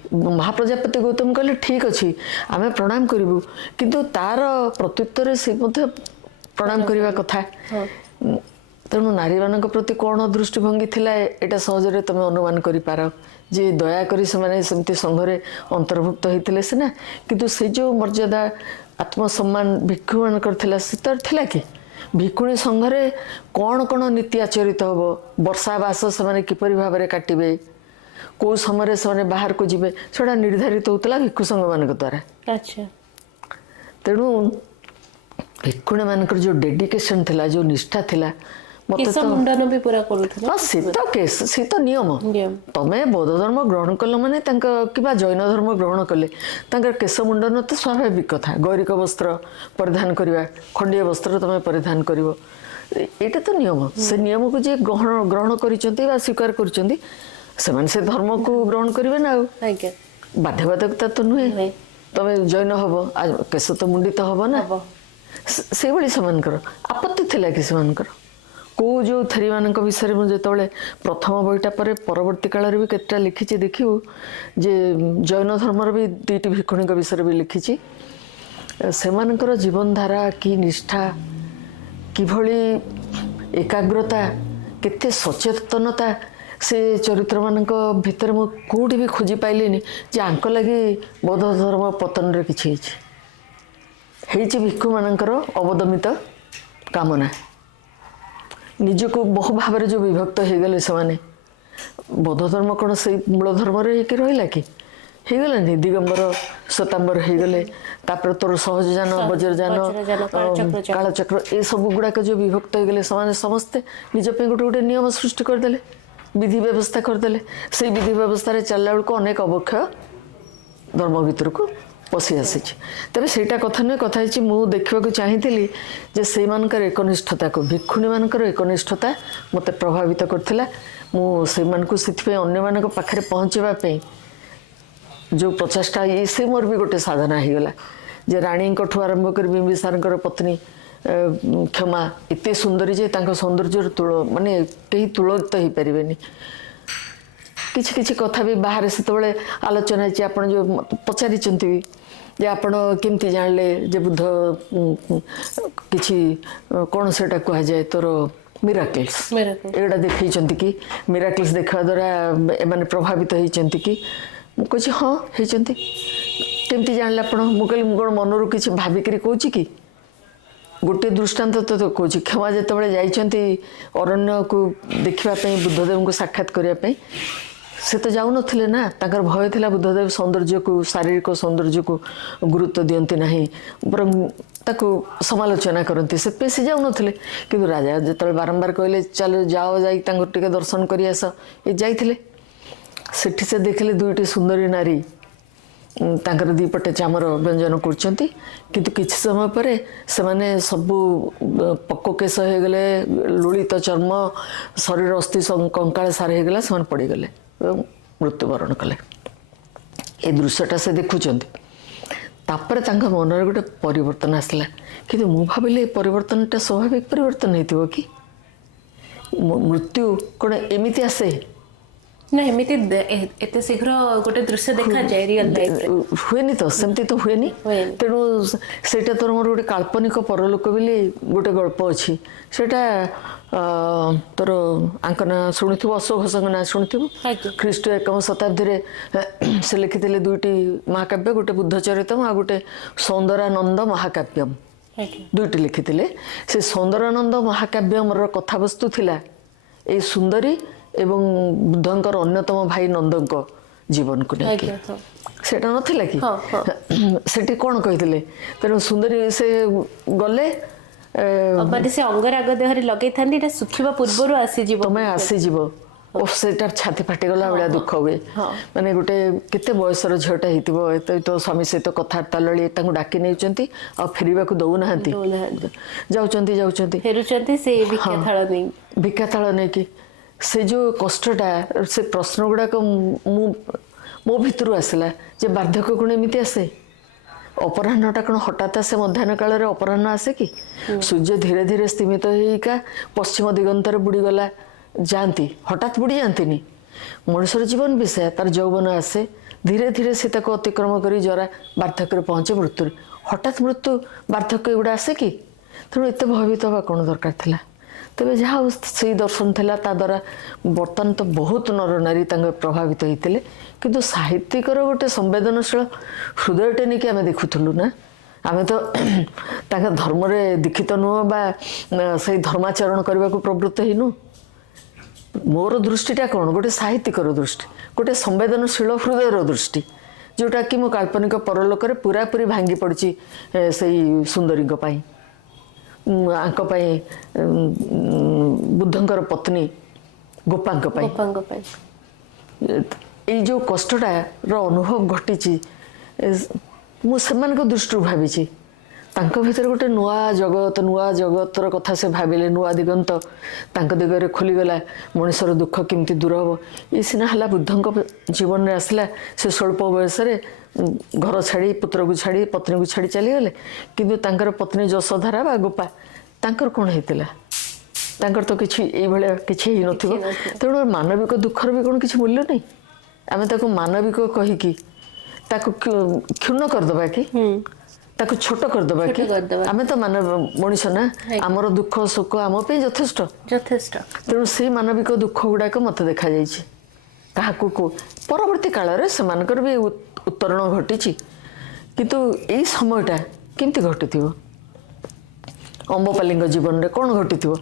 ମହାପ୍ରଜାପତି ଗୌତମ କହିଲେ ଠିକ୍ ଅଛି ଆମେ ପ୍ରଣାମ କରିବୁ କିନ୍ତୁ ତାର ପ୍ରତ୍ୟୁତ୍ତରେ ସେ ମଧ୍ୟ ପ୍ରଣାମ କରିବା କଥା ତେଣୁ ନାରୀମାନଙ୍କ ପ୍ରତି କ'ଣ ଦୃଷ୍ଟିଭଙ୍ଗୀ ଥିଲା ଏଇଟା ସହଜରେ ତୁମେ ଅନୁମାନ କରିପାର ଯେ ଦୟାକରି ସେମାନେ ସେମିତି ସଂଘରେ ଅନ୍ତର୍ଭୁକ୍ତ ହେଇଥିଲେ ସିନା କିନ୍ତୁ ସେ ଯେଉଁ ମର୍ଯ୍ୟାଦା ଆତ୍ମସମ୍ମାନ ଭିକ୍ଷୁମାନଙ୍କର ଥିଲା ସେ ତ ଥିଲା କି ଭିକ୍ଷୁଣୀ ସଂଘରେ କ'ଣ ନୀତି ଆଚରିତ ହେବ ବର୍ଷା ବାସ ସେମାନେ କିପରି ଭାବରେ କାଟିବେ କେଉଁ ସମୟରେ ସେମାନେ ବାହାରକୁ ଯିବେ ସେଟା ନିର୍ଦ୍ଧାରିତ ହେଉଥିଲା ଭିକ୍ଷୁ ସଂଘମାନଙ୍କ ଦ୍ୱାରା ତେଣୁ ଭିକ୍ଷୁଣୀମାନଙ୍କର ଯେଉଁ ଡେଡିକେସନ୍ ଥିଲା ଯେଉଁ ନିଷ୍ଠା ଥିଲା ମତେ ସେ ତ ନିୟମ ତମେ ବୌଦ୍ଧ ଧର୍ମ ଗ୍ରହଣ କଲ ମାନେ ତାଙ୍କ କିମ୍ବା ଜୈନ ଧର୍ମ ଗ୍ରହଣ କଲେ ତାଙ୍କର କେଶ ମୁଣ୍ଡନ ତ ସ୍ୱାଭାବିକ କଥା ଗୈରିକ ବସ୍ତ୍ର ପରିଧାନ କରିବା ଖଣ୍ଡିଆ ବସ୍ତ୍ର ତମେ ପରିଧାନ କରିବ एटा तो नियम से नियम को जे ग्रहण ग्रहण करिसेंती बा स्वीकार करिसेंती सेमाने से धर्म को ग्रहण करिवे ना आज्ञा बाध्यबाधकता तो नुहे तबे जैन हबो आज केस तो मुंडित हबो ना से भली सेमानकर आपत्ति थिला कि सेमानकर को जो थेरी मानक विषय में जेतबेले प्रथम बईटा पर परवर्ती काल रे भी केतटा लिखिछि देखियो जे जैन धर्म रे भी दुईटी भिक्षुणीक विषय भी लिखिछि सेमानकर जीवन धारा की निष्ठा किभली एकाग्रता केते सचेतनता से चरित्र मानक भितर मु कोठी भी खोजी पाइलिनी जे आंक लगी बौद्ध धर्म पतन रे किछि हेछि भिक्षु मानकर अवदमित कामना निजको बहु भाव जो विभक्त हो गले से माने बौद्ध धर्म कौन से मूल धर्म रे कि रहिला कि हो गलानी दिगंबर श्वेतांबर हो गले तापर तोर सहजजान वज्रजान कालचक्र ये सब गुड़ाक जो विभक्त हो गले से समस्ते निज पे गोटे गोटे नियम सृष्टि करदेले विधि व्यवस्था करदेले से विधि व्यवस्था चलला बेलू अनेक अवक्षय धर्म भीतर को पशि आसी तेरे सेटा कथा नुहे कथा मु देखा चाहिए जे से मानकर एकनिष्ठता को भिक्षुणी मानकर एकनिष्ठता मते प्रभावित करथिला मु से मानकु सिथि अन्य मानक पाखरे पहुँचवाई जो प्रचेषा ये से मोर भी गोटे साधना हो गला जे रानी ठू आरंभ कर बिंबिसार पत्नी क्षमा एते सुंदरी जे तांको सौंदर्य तुल माने कहीं तुलित हो पारे किछि किछि कथा भी बाहर से आलोचना है आप जो पचारि जे आपण केमती जानले जे बुद्ध किछि कौन से कह जाए तोर मिराकल्स एटा देखई कि मिराकल्स देखा द्वारा एमाने प्रभावित होती कि मुझे हाँ होती केमती जानले आपण मुझे मोर मनरू किछि भाविक कहूँ कि गोटे दृष्टांत तो कहूँ क्षमा जिते जाइछंती अरण्य को देखापी बुद्धदेव को साक्षात करने से तो जाऊन ना ताकर भय थिला बुद्धदेव सौंदर्य को शारीरिक सौंदर्य को गुरुत्व दियंती नहीं बरं ताको समालोचना करती से से जाऊन कि राजा जो बारंबार कहले चलो जाओ जाई टे दर्शन कर आस ये जाइए सेठी से देखले दुईटी सुंदरी नारी तांकर दीपटे चामर व्यंजन करछंती किंतु किछ समय पर से माने सबु पक्को केस हो गले लुलित चर्म शरीर अस्थि कंकाल सार हो गला से पड़ गले मृत्युवरण कले ए दृश्यटा से देखुंत तापर मन गोटे परिवर्तन आसला कि मु भाविले परिवर्तनटा स्वाभाविक परिवर्तन होइतिबो कि मृत्यु कौन एमिति आसे ना एमिति एते शीघ्र गोटे दृश्य देखा जाए रियल लाइफ हुएनी तो सेमती तो हुएनी तेणु सेटा तोर मोर गोटे काल्पनिक परलोक बोली गोटे गल्प अच्छी सेटा तोर आंकना शुणुथिबो अशोक घोषଙ୍କ ना शुणुथिबो ख्रीष्ट 1 शताब्दी रे से लिखिथिले दुईटी महाकाव्य गोटे बुद्ध चरितम आ गोटे सौंदरानंद महाकाव्यम दुईटी लिखिथिले से सौंदरानंद महाकाव्यम रो कथावस्तु थिला ए सुंदरी एवं बुद्धंकर अन्यतम भाई नंदंक जीवन को लेकिन सेटा नथिला कि सेठी कोन कहिथिले तेणु सुंदरी से गले माने से अंगराग देहरे लगै थांदी एटा सुखिबा पूर्वरु आसी जीव तमे आसी जीव ओ सेटा छाती फाटी गला बेला दुख हुए माने गोटे केते बयसर झटा हितिबो एते तो स्वामी सहित कथार्ता लळी तांको डाकी नेउचंती आ फेरिबा को दउ नाहंती जाउचंती फेरुचंती से भिक्षा थाळ नै कि से जो कष्टटा से प्रश्न गुड़ाक मो भितर आसला जे बार्धक्य गुण एमती आसे अपराह्नटा कौन हठात आसे मध्याह्न काल रे अपराह्न आसे कि सूर्य धीरे धीरे स्तिमित होइका पश्चिम दिगंतर बुड़ीगला जाती हठात बुड़ी जाती मनुष्यर जीवन विषय तार यौवन आसे धीरे धीरे से अतिक्रम कर जरा बार्धक्य पहुँचे मृत्यु हठात मृत्यु बार्धक्य गुड़ा आसे कि तेणु एत भयभीत हवा कौन दरकार थिला तेज जहाँ से दर्शन था द्वारा बर्तमान तो बहुत नर नारी प्रभावित होते किंतु साहित्यिकर गोटे संवेदनशील हृदयटे नहीं आम देखुलु ना आम तो धर्म दीक्षित नुह बा से धर्माचरण करने को प्रवृत्त हिनु मोर दृष्टिटा कौन गोटे साहित्यिकर दृष्टि गोटे संवेदनशील हृदयर दृष्टि जोटा कि मो काल्पनिक परलोक पूरापूरी भांगी पड़ी से सुंदरी आंक बुद्धंकर पत्नी गोपांक ये जो कष्टटा अनुभव घटी मुझे दृष्टि भावी ତାଙ୍କ ଭିତରେ ଗୋଟେ ନୂଆ ଜଗତର କଥା ସେ ଭାବିଲେ, ନୂଆ ଦିଗନ୍ତ ତାଙ୍କ ଦିଗରେ ଖୋଲିଗଲା। ମଣିଷର ଦୁଃଖ କେମିତି ଦୂର ହେବ। ଏ ସିନା ହେଲା ବୁଦ୍ଧଙ୍କ ଜୀବନରେ ଆସିଲା। ସେ ସ୍ୱଳ୍ପ ବୟସରେ ଘର ଛାଡ଼ି, ପୁତ୍ରକୁ ଛାଡ଼ି, ପତ୍ନୀକୁ ଛାଡ଼ି ଚାଲିଗଲେ। କିନ୍ତୁ ତାଙ୍କର ପତ୍ନୀ ଯଶୋଧାରା ବା ଗୋପା, ତାଙ୍କର କ'ଣ ହେଇଥିଲା? ତାଙ୍କର ତ କିଛି ଏଇଭଳିଆ କିଛି ହେଇନଥିବ। ତେଣୁ ମାନବିକ ଦୁଃଖର ବି କ'ଣ କିଛି ମୂଲ୍ୟ ନାହିଁ? ଆମେ ତାକୁ ମାନବିକ କହିକି ତାକୁ କ୍ଷୁଣ୍ଣ କରିଦେବା କି? ତାକୁ ଛୋଟ କରିଦେବା କି? ଆମେ ତ ମଣିଷ ନା, ଆମର ଦୁଃଖ ସୁଖ ଆମ ପାଇଁ ଯଥେଷ୍ଟ। ତେଣୁ ସେଇ ମାନବିକ ଦୁଃଖ ଗୁଡ଼ାକ ମୋତେ ଦେଖାଯାଇଛି। କାହାକୁ ପରବର୍ତ୍ତୀ କାଳରେ ସେମାନଙ୍କର ବି ଉତ୍ତରଣ ଘଟିଛି। କିନ୍ତୁ ଏଇ ସମୟଟା କେମିତି ଘଟିଥିବ? ଅମ୍ବପାଲିଙ୍କ ଜୀବନରେ କ'ଣ ଘଟିଥିବ?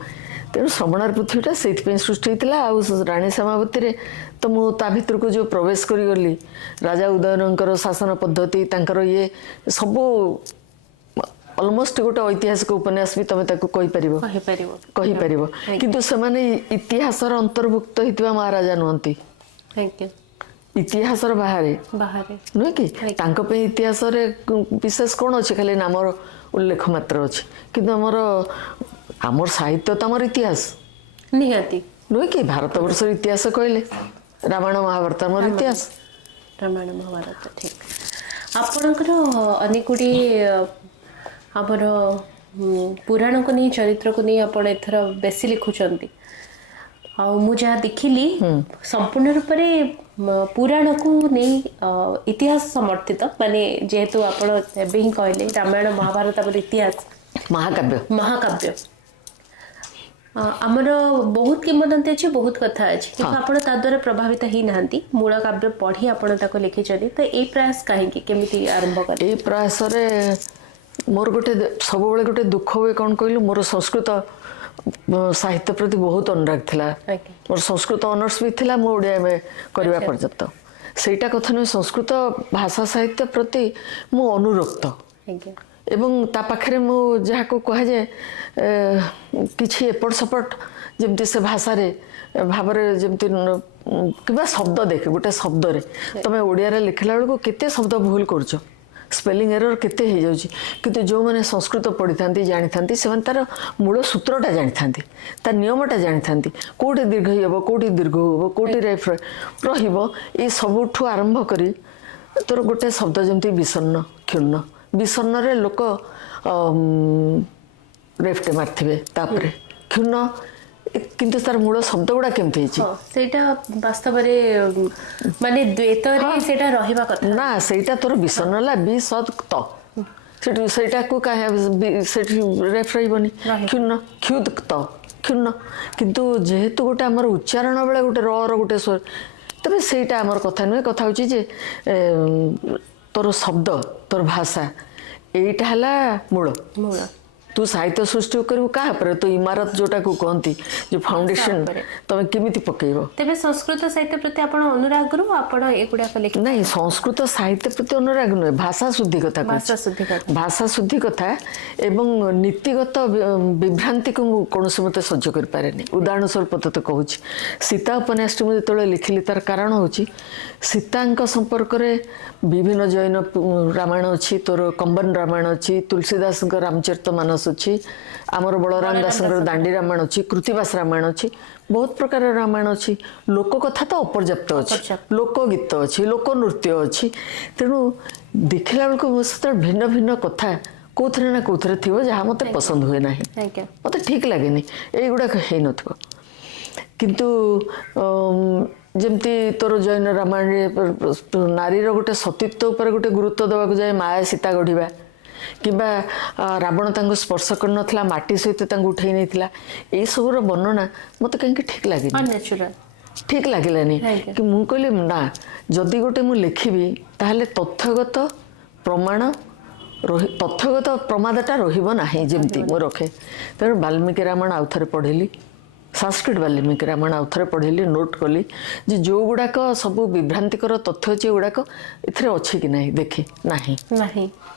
ତେଣୁ ଶ୍ରବଣାର ପୃଥିବୀଟା ସେଇଥିପାଇଁ ସୃଷ୍ଟି ହେଇଥିଲା। ଆଉ ରାଣୀ ସମାବତୀରେ ତ ମୁଁ ତା ଭିତରକୁ ଯେଉଁ ପ୍ରବେଶ କରିଗଲି, ରାଜା ଉଦୟନଙ୍କର ଶାସନ ପଦ୍ଧତି, ତାଙ୍କର ଇଏ ସବୁ ଅଲମୋଷ୍ଟ ଗୋଟେ ଐତିହାସିକ ଉପନ୍ୟାସ ବି ତମେ ତାକୁ କହିପାରିବ। କିନ୍ତୁ ସେମାନେ ଇତିହାସର ଅନ୍ତର୍ଭୁକ୍ତ ହେଇଥିବା ମହାରାଜା ନୁହନ୍ତି, ଇତିହାସର ବାହାରେ ନୁହେଁ କି? ତାଙ୍କ ପାଇଁ ଇତିହାସରେ ବିଶେଷ କ'ଣ ଅଛି? ଖାଲି ନାମର ଉଲ୍ଲେଖ ମାତ୍ର ଅଛି। କିନ୍ତୁ ଆମର ସାହିତ୍ୟ ତ ଆମର ଇତିହାସ ନିହାତି ନୁହେଁ କି? ଭାରତବର୍ଷର ଇତିହାସ କହିଲେ ରାମାୟଣ ମହାଭାରତ ଆମର ଇତିହାସ। ରାମାୟଣ ମହାଭାରତ ଠିକ। ଆପଣଙ୍କର ଅନେକ ଗୁଡ଼ିଏ ଆମର ପୁରାଣକୁ ନେଇ, ଚରିତ୍ରକୁ ନେଇ ଆପଣ ଏଥର ବେଶୀ ଲିଖୁଛନ୍ତି। ଆଉ ମୁଁ ଯାହା ଦେଖିଲି ସମ୍ପୂର୍ଣ୍ଣ ରୂପରେ ପୁରାଣକୁ ନେଇ ଇତିହାସ ସମର୍ଥିତ। ମାନେ ଯେହେତୁ ଆପଣ ଏବେ ହିଁ କହିଲେ ରାମାୟଣ ମହାଭାରତ ଆମର ଇତିହାସ, ମହାକାବ୍ୟ। ଆମର ବହୁତ କିମ୍ବଦନ୍ତୀ ଅଛି, ବହୁତ କଥା ଅଛି, କିନ୍ତୁ ଆପଣ ତା ଦ୍ୱାରା ପ୍ରଭାବିତ ହେଇନାହାନ୍ତି। ମୂଳ କାବ୍ୟ ପଢ଼ି ଆପଣ ତାକୁ ଲେଖିଛନ୍ତି। ତ ଏଇ ପ୍ରୟାସ କାହିଁକି, କେମିତି ଆରମ୍ଭ କଲେ? ଏଇ ପ୍ରୟାସରେ ମୋର ସବୁବେଳେ ଗୋଟେ ଦୁଃଖ ହୁଏ। କ'ଣ କହିଲୁ, ମୋର ସଂସ୍କୃତ ସାହିତ୍ୟ ପ୍ରତି ବହୁତ ଅନୁରାଗ ଥିଲା। ମୋର ସଂସ୍କୃତ ଅନର୍ସ ବି ଥିଲା ମୁଁ ଓଡ଼ିଆ MA କରିବା ପର୍ଯ୍ୟନ୍ତ। ସେଇଟା କଥା ନୁହେଁ, ସଂସ୍କୃତ ଭାଷା ସାହିତ୍ୟ ପ୍ରତି ମୁଁ ଅନୁରକ୍ତ। ଏବଂ ତା ପାଖରେ ମୁଁ ଯାହାକୁ କୁହାଯାଏ କିଛି ଏପଟ ସେପଟ ଯେମିତି ସେ ଭାଷାରେ ଭାବରେ ଯେମିତି କିମ୍ବା ଶବ୍ଦ ଦେଖେ, ଗୋଟେ ଶବ୍ଦରେ ତମେ ଓଡ଼ିଆରେ ଲେଖିଲା ବେଳକୁ କେତେ ଶବ୍ଦ ଭୁଲ କରୁଛ, ସ୍ପେଲିଂ ଏରର କେତେ ହେଇଯାଉଛି। କିନ୍ତୁ ଯେଉଁମାନେ ସଂସ୍କୃତ ପଢ଼ିଥାନ୍ତି, ଜାଣିଥାନ୍ତି, ସେମାନେ ତାର ମୂଳ ସୂତ୍ରଟା ଜାଣିଥାନ୍ତି, ତା ନିୟମଟା ଜାଣିଥାନ୍ତି। କେଉଁଠି ଦୀର୍ଘ ହେବ, କେଉଁଠି ଦୀର୍ଘ ହେବ, କେଉଁଠି ରେଫ୍ ରହିବ, ଏଇ ସବୁଠୁ ଆରମ୍ଭ କରି ତୋର ଗୋଟେ ଶବ୍ଦ ଯେମିତି ବିଷଣ୍ଣ, କ୍ଷୁଣ୍ଣ। ବିଷଣ୍ଣରେ ଲୋକ ରେଫ୍ଟେ ମାରିଥିବେ, ତାପରେ କ୍ଷୁଣ୍ଣ, କିନ୍ତୁ ତାର ମୂଳ ଶବ୍ଦ ଗୁଡ଼ା କେମିତି ହେଇଛି ସେଇଟା ବାସ୍ତବରେ ମାନେ ଦ୍ୱୈତରେ ସେଇଟା ରହିବା କଥା ନା। ସେଇଟା ତୋର ବିଷଣ୍ଣ ହେଲା ବିସତ, ସେଇଟାକୁ ସେଠି ରେଫ୍ ରହିବନି। କ୍ଷୁଣ୍ଣ, କ୍ଷୁଣ୍ଣ। କିନ୍ତୁ ଯେହେତୁ ଗୋଟେ ଆମର ଉଚ୍ଚାରଣ ବେଳେ ଗୋଟେ ର ଗୋଟେ ସ୍ୱର, ତେବେ ସେଇଟା ଆମର କଥା ନୁହେଁ। କଥା ହେଉଛି ଯେ ତୋର ଶବ୍ଦ, ତୋର ଭାଷା, ଏଇଟା ହେଲା ମୂଳ। ତୁ ସାହିତ୍ୟ ସୃଷ୍ଟି କରିବୁ କାହା ଉପରେ? ତୁ ଇମାରତ ଯୋଉଟାକୁ କହନ୍ତି, ଯୋଉ ଫାଉଣ୍ଡେସନ ତମେ କେମିତି ପକେଇବ? ତେବେ ସଂସ୍କୃତ ସାହିତ୍ୟ ପ୍ରତି ଆପଣ ଅନୁରାଗରୁ ଆପଣ ଏଗୁଡାକ ଲେଖି ନାଇଁ, ସଂସ୍କୃତ ସାହିତ୍ୟ ପ୍ରତି ଅନୁରାଗ ନୁହେଁ, ଭାଷା ଶୁଦ୍ଧି କଥା, ଭାଷା ଶୁଦ୍ଧି କଥା ଏବଂ ନୀତିଗତ ବିଭ୍ରାନ୍ତିକୁ ମୁଁ କୌଣସି ମତେ ସହ୍ୟ କରିପାରେନି। ଉଦାହରଣ ସ୍ୱରୂପ ତତେ କହୁଛି, ସୀତା ଉପନ୍ୟାସଟି ମୁଁ ଯେତେବେଳେ ଲେଖିଲି ତାର କାରଣ ହେଉଛି ସୀତାଙ୍କ ସମ୍ପର୍କରେ ବିଭିନ୍ନ ଜୈନ ରାମାୟଣ ଅଛି, ତୋର କମ୍ବନ ରାମାୟଣ ଅଛି, ତୁଳସୀଦାସଙ୍କ ରାମଚରିତ ମାନସ ଅଛି, ଆମର ବଳରାମ ଦାସଙ୍କର ଦାଣ୍ଡି ରାମାୟଣ ଅଛି, କୃତିବାସ ରାମାୟଣ ଅଛି, ବହୁତ ପ୍ରକାର ରାମାୟଣ ଅଛି। ଲୋକ କଥା ତ ଅପର୍ଯ୍ୟାପ୍ତ ଅଛି, ଲୋକ ଗୀତ ଅଛି, ଲୋକ ନୃତ୍ୟ ଅଛି। ତେଣୁ ଦେଖିଲା ବେଳକୁ ମୋ ସହିତ ଭିନ୍ନ ଭିନ୍ନ କଥା କୋଉଥିରେ ନା କୋଉଥିରେ ଥିବ ଯାହା ମୋତେ ପସନ୍ଦ ହୁଏ ନାହିଁ, ମୋତେ ଠିକ୍ ଲାଗେନି, ଏଇଗୁଡ଼ାକ ହେଇନଥିବ। କିନ୍ତୁ ଯେମିତି ତୋର ଜୈନ ରାମାୟଣରେ ନାରୀର ଗୋଟେ ସତୀତ୍ୱ ଉପରେ ଗୋଟେ ଗୁରୁତ୍ୱ ଦେବାକୁ ଯାଏ, ମାୟା ସୀତା ଗଢ଼ିବା, କିମ୍ବା ରାବଣ ତାଙ୍କୁ ସ୍ପର୍ଶ କରିନଥିଲା, ମାଟି ସହିତ ତାଙ୍କୁ ଉଠେଇ ନେଇଥିଲା, ଏଇସବୁର ବର୍ଣ୍ଣନା ମୋତେ କାହିଁକି ଠିକ୍ ଲାଗେନି, ଠିକ୍ ଲାଗିଲାନି। କି ମୁଁ କହିଲି ନା, ଯଦି ଗୋଟେ ମୁଁ ଲେଖିବି ତାହେଲେ ତଥ୍ୟଗତ ପ୍ରମାଦଟା ରହିବ ନାହିଁ, ଯେମିତି ମୁଁ ରଖେ। ତେଣୁ ବାଲ୍ମୀକି ରାମାୟଣ ଆଉଥରେ ପଢ଼ିଲି, ସଂସ୍କୃତ ବାଲ୍ମୀକି ରାମାୟଣ ଆଉଥରେ ପଢ଼ିଲି, ନୋଟ୍ କଲି ଯେ ଯେଉଁଗୁଡ଼ାକ ସବୁ ବିଭ୍ରାନ୍ତିକର ତଥ୍ୟ ଅଛି ଏଗୁଡ଼ାକ ଏଥିରେ ଅଛି କି ନାହିଁ, ଦେଖି ନାହିଁ।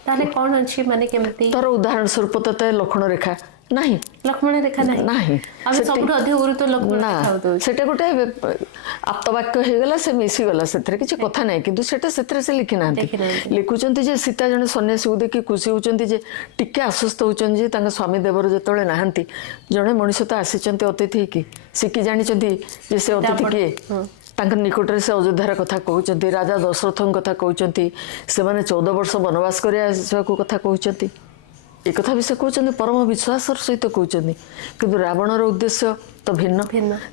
ତାହେଲେ କ'ଣ ଅଛି, ମାନେ କେମିତି? ତୋର ଉଦାହରଣ ସ୍ୱରୂପ ତତେ ଲକ୍ଷଣ ରେଖା ନାହିଁ ଲକ୍ଷ୍ମଣ ରେଖା ନାହିଁ ନାହିଁ ଆମେ ସବୁଠୁ ଅଧିକ ଗୁରୁତ୍ୱ ଲକ୍ଷ୍ମଣ ନା ରେଖା ଦଉଛୁ। ସେଟା ଗୋଟେ ଆପ୍ତବାକ୍ୟ ହେଇଗଲା ସେ ମିଶିଗଲା ସେଥିରେ କିଛି କଥା ନାହିଁ କିନ୍ତୁ ସେଟା ସେଥିରେ ସେ ଲିଖିନାହାନ୍ତି ଲେଖିନାହାନ୍ତି। ଲେଖୁଛନ୍ତି ଯେ ସୀତା ଜଣେ ସନ୍ନ୍ୟାସୀକୁ ଦେଖି ଖୁସି ହଉଛନ୍ତି ଯେ ଟିକେ ଆଶ୍ୱସ୍ତ ହଉଛନ୍ତି ଯେ ତାଙ୍କ ସ୍ୱାମୀ ଦେବର ଯେତେବେଳେ ନାହାନ୍ତି ଜଣେ ମଣିଷ ତ ଆସିଛନ୍ତି ଅତିଥି ହେଇକି ସେ କି ଜାଣିଛନ୍ତି ଯେ ସେ ଅତିଥି କିଏ ତାଙ୍କ ନିକଟରେ ସେ ଅଯୋଧ୍ୟାର କଥା କହୁଛନ୍ତି ରାଜା ଦଶରଥଙ୍କ କଥା କହୁଛନ୍ତି ସେମାନେ 14 ବର୍ଷ ବନବାସ କରି ଆସିବାକୁ କଥା କହୁଛନ୍ତି ଏ କଥା ବି ସେ କହୁଛନ୍ତି ପରମ ବିଶ୍ୱାସର ସହିତ କହୁଛନ୍ତି କିନ୍ତୁ ରାବଣର ଉଦ୍ଦେଶ୍ୟ ତ ଭିନ୍ନ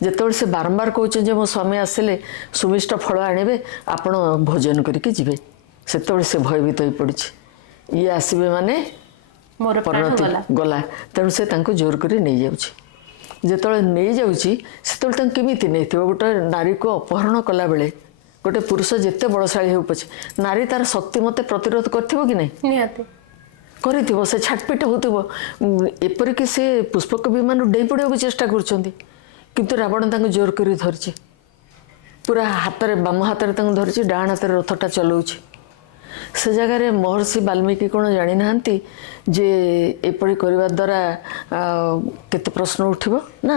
ଯେତେବେଳେ ସେ ବାରମ୍ବାର କହୁଛନ୍ତି ଯେ ମୋ ସ୍ୱାମୀ ଆସିଲେ ସୁମିଷ୍ଟ ଫଳ ଆଣିବେ ଆପଣ ଭୋଜନ କରିକି ଯିବେ ସେତେବେଳେ ସେ ଭୟଭୀତ ହୋଇ ପଡ଼ିଛି ଇଏ ଆସିବେ ମାନେ ମୋର ପ୍ରାଣ ପରିଣତି ଗଲା। ଗଲା ତେଣୁ ସେ ତାଙ୍କୁ ଜୋର କରି ନେଇଯାଉଛି ଯେତେବେଳେ ନେଇଯାଉଛି ସେତେବେଳେ ତାଙ୍କୁ କେମିତି ନେଇଥିବ ଗୋଟେ ନାରୀକୁ ଅପହରଣ କଲାବେଳେ ଗୋଟେ ପୁରୁଷ ଯେତେ ବଳଶାଳୀ ହେଉ ପଛେ ନାରୀ ତାର ଶକ୍ତି ମତେ ପ୍ରତିରୋଧ କରିଥିବ କି ନାହିଁ ନିହାତି କରିଥିବ ସେ ଛାଟପିଟ ହେଉଥିବ ଏପରିକି ସେ ପୁଷ୍ପକ ବିମାନରୁ ଡେଇଁ ପଡ଼ିବାକୁ ଚେଷ୍ଟା କରୁଛନ୍ତି କିନ୍ତୁ ରାବଣ ତାଙ୍କୁ ଜୋର କରି ଧରିଛି ପୁରା ହାତରେ ବାମ ହାତରେ ତାଙ୍କୁ ଧରିଛି ଡାହାଣ ହାତରେ ରଥଟା ଚଲାଉଛି ସେ ଜାଗାରେ ମହର୍ଷି ବାଲ୍ମୀକି କ'ଣ ଜାଣିନାହାନ୍ତି ଯେ ଏପରି କରିବା ଦ୍ୱାରା କେତେ ପ୍ରଶ୍ନ ଉଠିବ ନା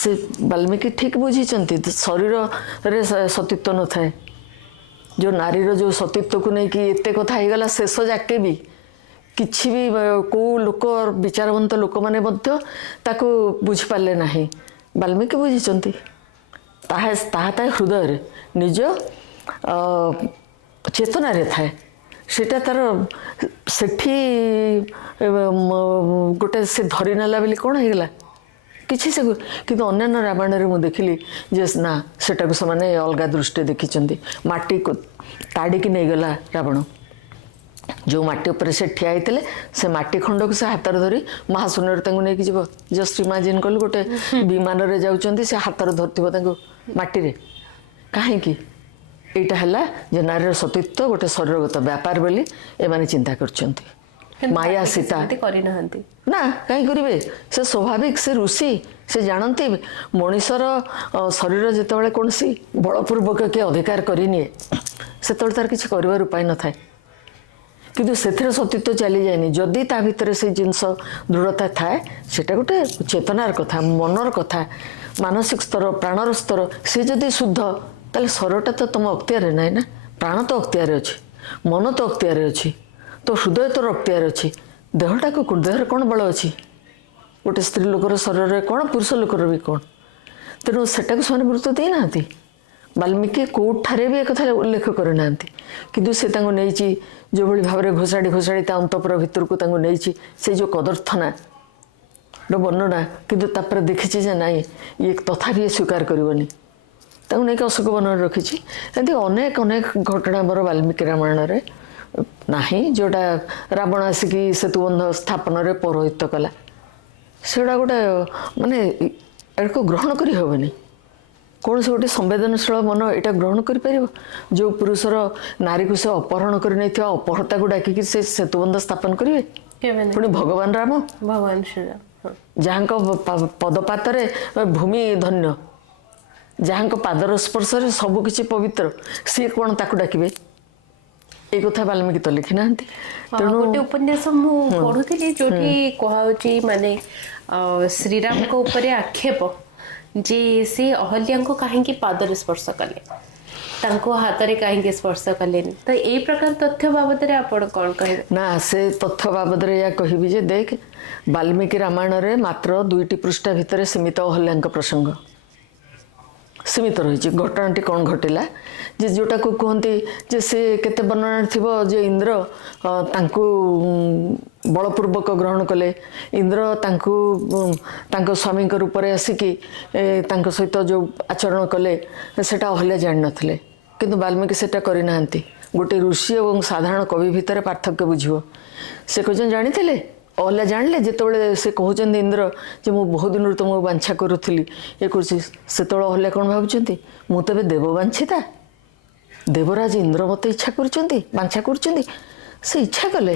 ସେ ବାଲ୍ମୀକି ଠିକ୍ ବୁଝିଛନ୍ତି ଶରୀରରେ ସତୀତ୍ୱ ନଥାଏ ଯେଉଁ ନାରୀର ଯେଉଁ ସତୀତ୍ୱକୁ ନେଇକି ଏତେ କଥା ହେଇଗଲା ଶେଷ ଯାକେ ବି କିଛି ବି କେଉଁ ଲୋକ ବିଚାରବନ୍ତ ଲୋକମାନେ ମଧ୍ୟ ତାକୁ ବୁଝିପାରିଲେ ନାହିଁ ବାଲ୍ମୀକି ବୁଝିଛନ୍ତି ତାହା ତା ହୃଦୟରେ ନିଜ ଚେତନାରେ ଥାଏ ସେଟା ତାର ସେଠି ଗୋଟେ ସେ ଧରି ନେଲା ବୋଲି କ'ଣ ହେଇଗଲା କିଛି ସେ କିନ୍ତୁ ଅନ୍ୟାନ୍ୟ ରାମାୟଣରେ ମୁଁ ଦେଖିଲି ଯେ ନା ସେଟାକୁ ସେମାନେ ଅଲଗା ଦୃଷ୍ଟିରେ ଦେଖିଛନ୍ତି ମାଟିକୁ ତାଡ଼ିକି ନେଇଗଲା ରାବଣ ଯେଉଁ ମାଟି ଉପରେ ସେ ଠିଆ ହେଇଥିଲେ ସେ ମାଟି ଖଣ୍ଡକୁ ସେ ହାତରେ ଧରି ମହାଶୂନ୍ୟରେ ତାଙ୍କୁ ନେଇକି ଯିବ ଜଷ୍ଟ ଇମାଜିନ୍ କଲୁ ଗୋଟେ ବିମାନରେ ଯାଉଛନ୍ତି ସେ ହାତରେ ଧରିଥିବ ତାଙ୍କୁ ମାଟିରେ କାହିଁକି ଏଇଟା ହେଲା ଯେ ନାରୀର ସତୀତ୍ୱ ଗୋଟେ ଶରୀରଗତ ବ୍ୟାପାର ବୋଲି ଏମାନେ ଚିନ୍ତା କରୁଛନ୍ତି ମାୟା ସୀତା କରିନାହାନ୍ତି ନା କାହିଁ କରିବେ ସେ ସ୍ୱାଭାବିକ ସେ ଋଷି ସେ ଜାଣନ୍ତି ମଣିଷର ଶରୀର ଯେତେବେଳେ କୌଣସି ବଳପୂର୍ବକ କିଏ ଅଧିକାର କରିନିଏ ସେତେବେଳେ ତାର କିଛି କରିବାର ଉପାୟ ନଥାଏ କିନ୍ତୁ ସେଥିରେ ସତୀତ୍ୱ ଚାଲିଯାଏନି ଯଦି ତା ଭିତରେ ସେଇ ଜିନିଷ ଦୃଢ଼ତା ଥାଏ ସେଟା ଗୋଟେ ଚେତନାର କଥା ମନର କଥା ମାନସିକ ସ୍ତର ପ୍ରାଣର ସ୍ତର ସେ ଯଦି ଶୁଦ୍ଧ ତାହେଲେ ଶରୀରଟା ତ ତୁମ ଅକ୍ତିଆରରେ ନାହିଁ ନା ପ୍ରାଣ ତ ଅକ୍ତିଆରରେ ଅଛି ମନ ତ ଅକ୍ତିଆରରେ ଅଛି ତ ହୃଦୟ ତୋର ଅକ୍ତିଆରରେ ଅଛି ଦେହଟାକୁ ଦେହରେ କ'ଣ ବଳ ଅଛି ଗୋଟେ ସ୍ତ୍ରୀ ଲୋକର ଶରୀରରେ କ'ଣ ପୁରୁଷ ଲୋକର ବି କ'ଣ ତେଣୁ ସେଟାକୁ ସେମାନେ ଗୁରୁତ୍ୱ ଦେଇନାହାନ୍ତି ବାଲ୍ମୀକି କେଉଁଠାରେ ବି ଏକଥା ଉଲ୍ଲେଖ କରିନାହାନ୍ତି କିନ୍ତୁ ସେ ତାଙ୍କୁ ନେଇଛି ଯେଉଁଭଳି ଭାବରେ ଘୋଷାଡ଼ି ଘୋଷାଡ଼ି ତା ଅନ୍ତପୁର ଭିତରକୁ ତାଙ୍କୁ ନେଇଛି ସେ ଯେଉଁ କଦର୍ଥନାର ବର୍ଣ୍ଣନା କିନ୍ତୁ ତାପରେ ଦେଖିଛି ଯେ ନାଇଁ ଇଏ ତଥାପି ସ୍ୱୀକାର କରିବନି ତାଙ୍କୁ ନେଇକି ଅଶୋକ ବନରେ ରଖିଛି ଏମିତି ଅନେକ ଅନେକ ଘଟଣା ଆମର ବାଲ୍ମୀକି ରାମାୟଣରେ ନାହିଁ ଯେଉଁଟା ରାବଣ ଆସିକି ସେତୁବନ୍ଧ ସ୍ଥାପନରେ ପୌରୋହିତ୍ୟ କଲା ସେଗୁଡ଼ା ଗୋଟେ ମାନେ ଏଟାକୁ ଗ୍ରହଣ କରି ହେବନି କୌଣସି ଗୋଟେ ସମ୍ବେଦନଶୀଳ ମନ ଏଇଟା ଗ୍ରହଣ କରିପାରିବ ଯେଉଁ ପୁରୁଷର ନାରୀକୁ ସେ ଅପହରଣ କରି ନେଇଥିବା ଅପହର୍ତ୍ତାକୁ ଡାକିକି ସେ ସେତୁବନ୍ଧ ସ୍ଥାପନ କରିବେ ପୁଣି ଭଗବାନ ରାମ ଭଗବାନ ଶ୍ରୀରାମ ଯାହାଙ୍କ ପଦପାତରେ ଭୂମି ଧନ୍ୟ ଯାହାଙ୍କ ପାଦର ସ୍ପର୍ଶରେ ସବୁକିଛି ପବିତ୍ର ସିଏ କ'ଣ ତାକୁ ଡାକିବେ এই কথা বাল্মীকি তো লিখি নাহাନ୍ତି ତେଣୁ ଗୋଟେ ଉପନ୍ୟାସ ମୁଁ ପଢୁଥିଲି ଯୋଉଠି କୁହାଉଛି ମାନେ ଶ୍ରୀରାମଙ୍କ ଉପରେ ଆକ୍ଷେପ ଯେ ସେ ଅହଲ୍ୟାଙ୍କୁ କାହିଁକି ପାଦରେ ସ୍ପର୍ଶ କଲେ ତାଙ୍କ ହାତରେ କାହିଁକି ସ୍ପର୍ଶ କଲେନି ତ ଏଇ ପ୍ରକାର ତଥ୍ୟ ବାବଦରେ ଆପଣ କ'ଣ କହିବେ ନା ସେ ତଥ୍ୟ ବାବଦରେ ଏହା କହିବି ଯେ ଦେଖ ବାଲ୍ମୀକି ରାମାୟଣରେ ମାତ୍ର 2ଟି ପୃଷ୍ଠା ଭିତରେ ସୀମିତ ଅହଲ୍ୟାଙ୍କ ପ୍ରସଙ୍ଗ ସୀମିତ ରହିଛି ଘଟଣାଟି କ'ଣ ଘଟିଲା ଯେ ଯେଉଁଟାକୁ କୁହନ୍ତି ଯେ ସେ କେତେ ବର୍ଣ୍ଣନା ଥିବ ଯେ ଇନ୍ଦ୍ର ତାଙ୍କୁ ବଳପୂର୍ବକ ଗ୍ରହଣ କଲେ ଇନ୍ଦ୍ର ତାଙ୍କୁ ତାଙ୍କ ସ୍ୱାମୀଙ୍କ ରୂପରେ ଆସିକି ତାଙ୍କ ସହିତ ଯେଉଁ ଆଚରଣ କଲେ ସେଇଟା ଅହଲ୍ୟା ଜାଣିନଥିଲେ କିନ୍ତୁ ବାଲ୍ମୀକି ସେଇଟା କରିନାହାନ୍ତି ଗୋଟେ ଋଷି ଏବଂ ସାଧାରଣ କବି ଭିତରେ ପାର୍ଥକ୍ୟ ବୁଝିବ ସେ କହିଛନ୍ତି ଜାଣିଥିଲେ ଅହଲ୍ୟା ଜାଣିଲେ ଯେତେବେଳେ ସେ କହୁଛନ୍ତି ଇନ୍ଦ୍ର ଯେ ମୁଁ ବହୁ ଦିନରୁ ତୁମକୁ ବାଞ୍ଛା କରୁଥିଲି ଏ କରୁଛି ସେତେବେଳେ ଅହଲ୍ୟା କ'ଣ ଭାବୁଛନ୍ତି ମୁଁ ତେବେ ଦେବବାଞ୍ଛିତା ଦେବରାଜ ଇନ୍ଦ୍ର ମୋତେ ଇଚ୍ଛା କରୁଛନ୍ତି ବାଞ୍ଛା କରୁଛନ୍ତି ସେ ଇଚ୍ଛା କଲେ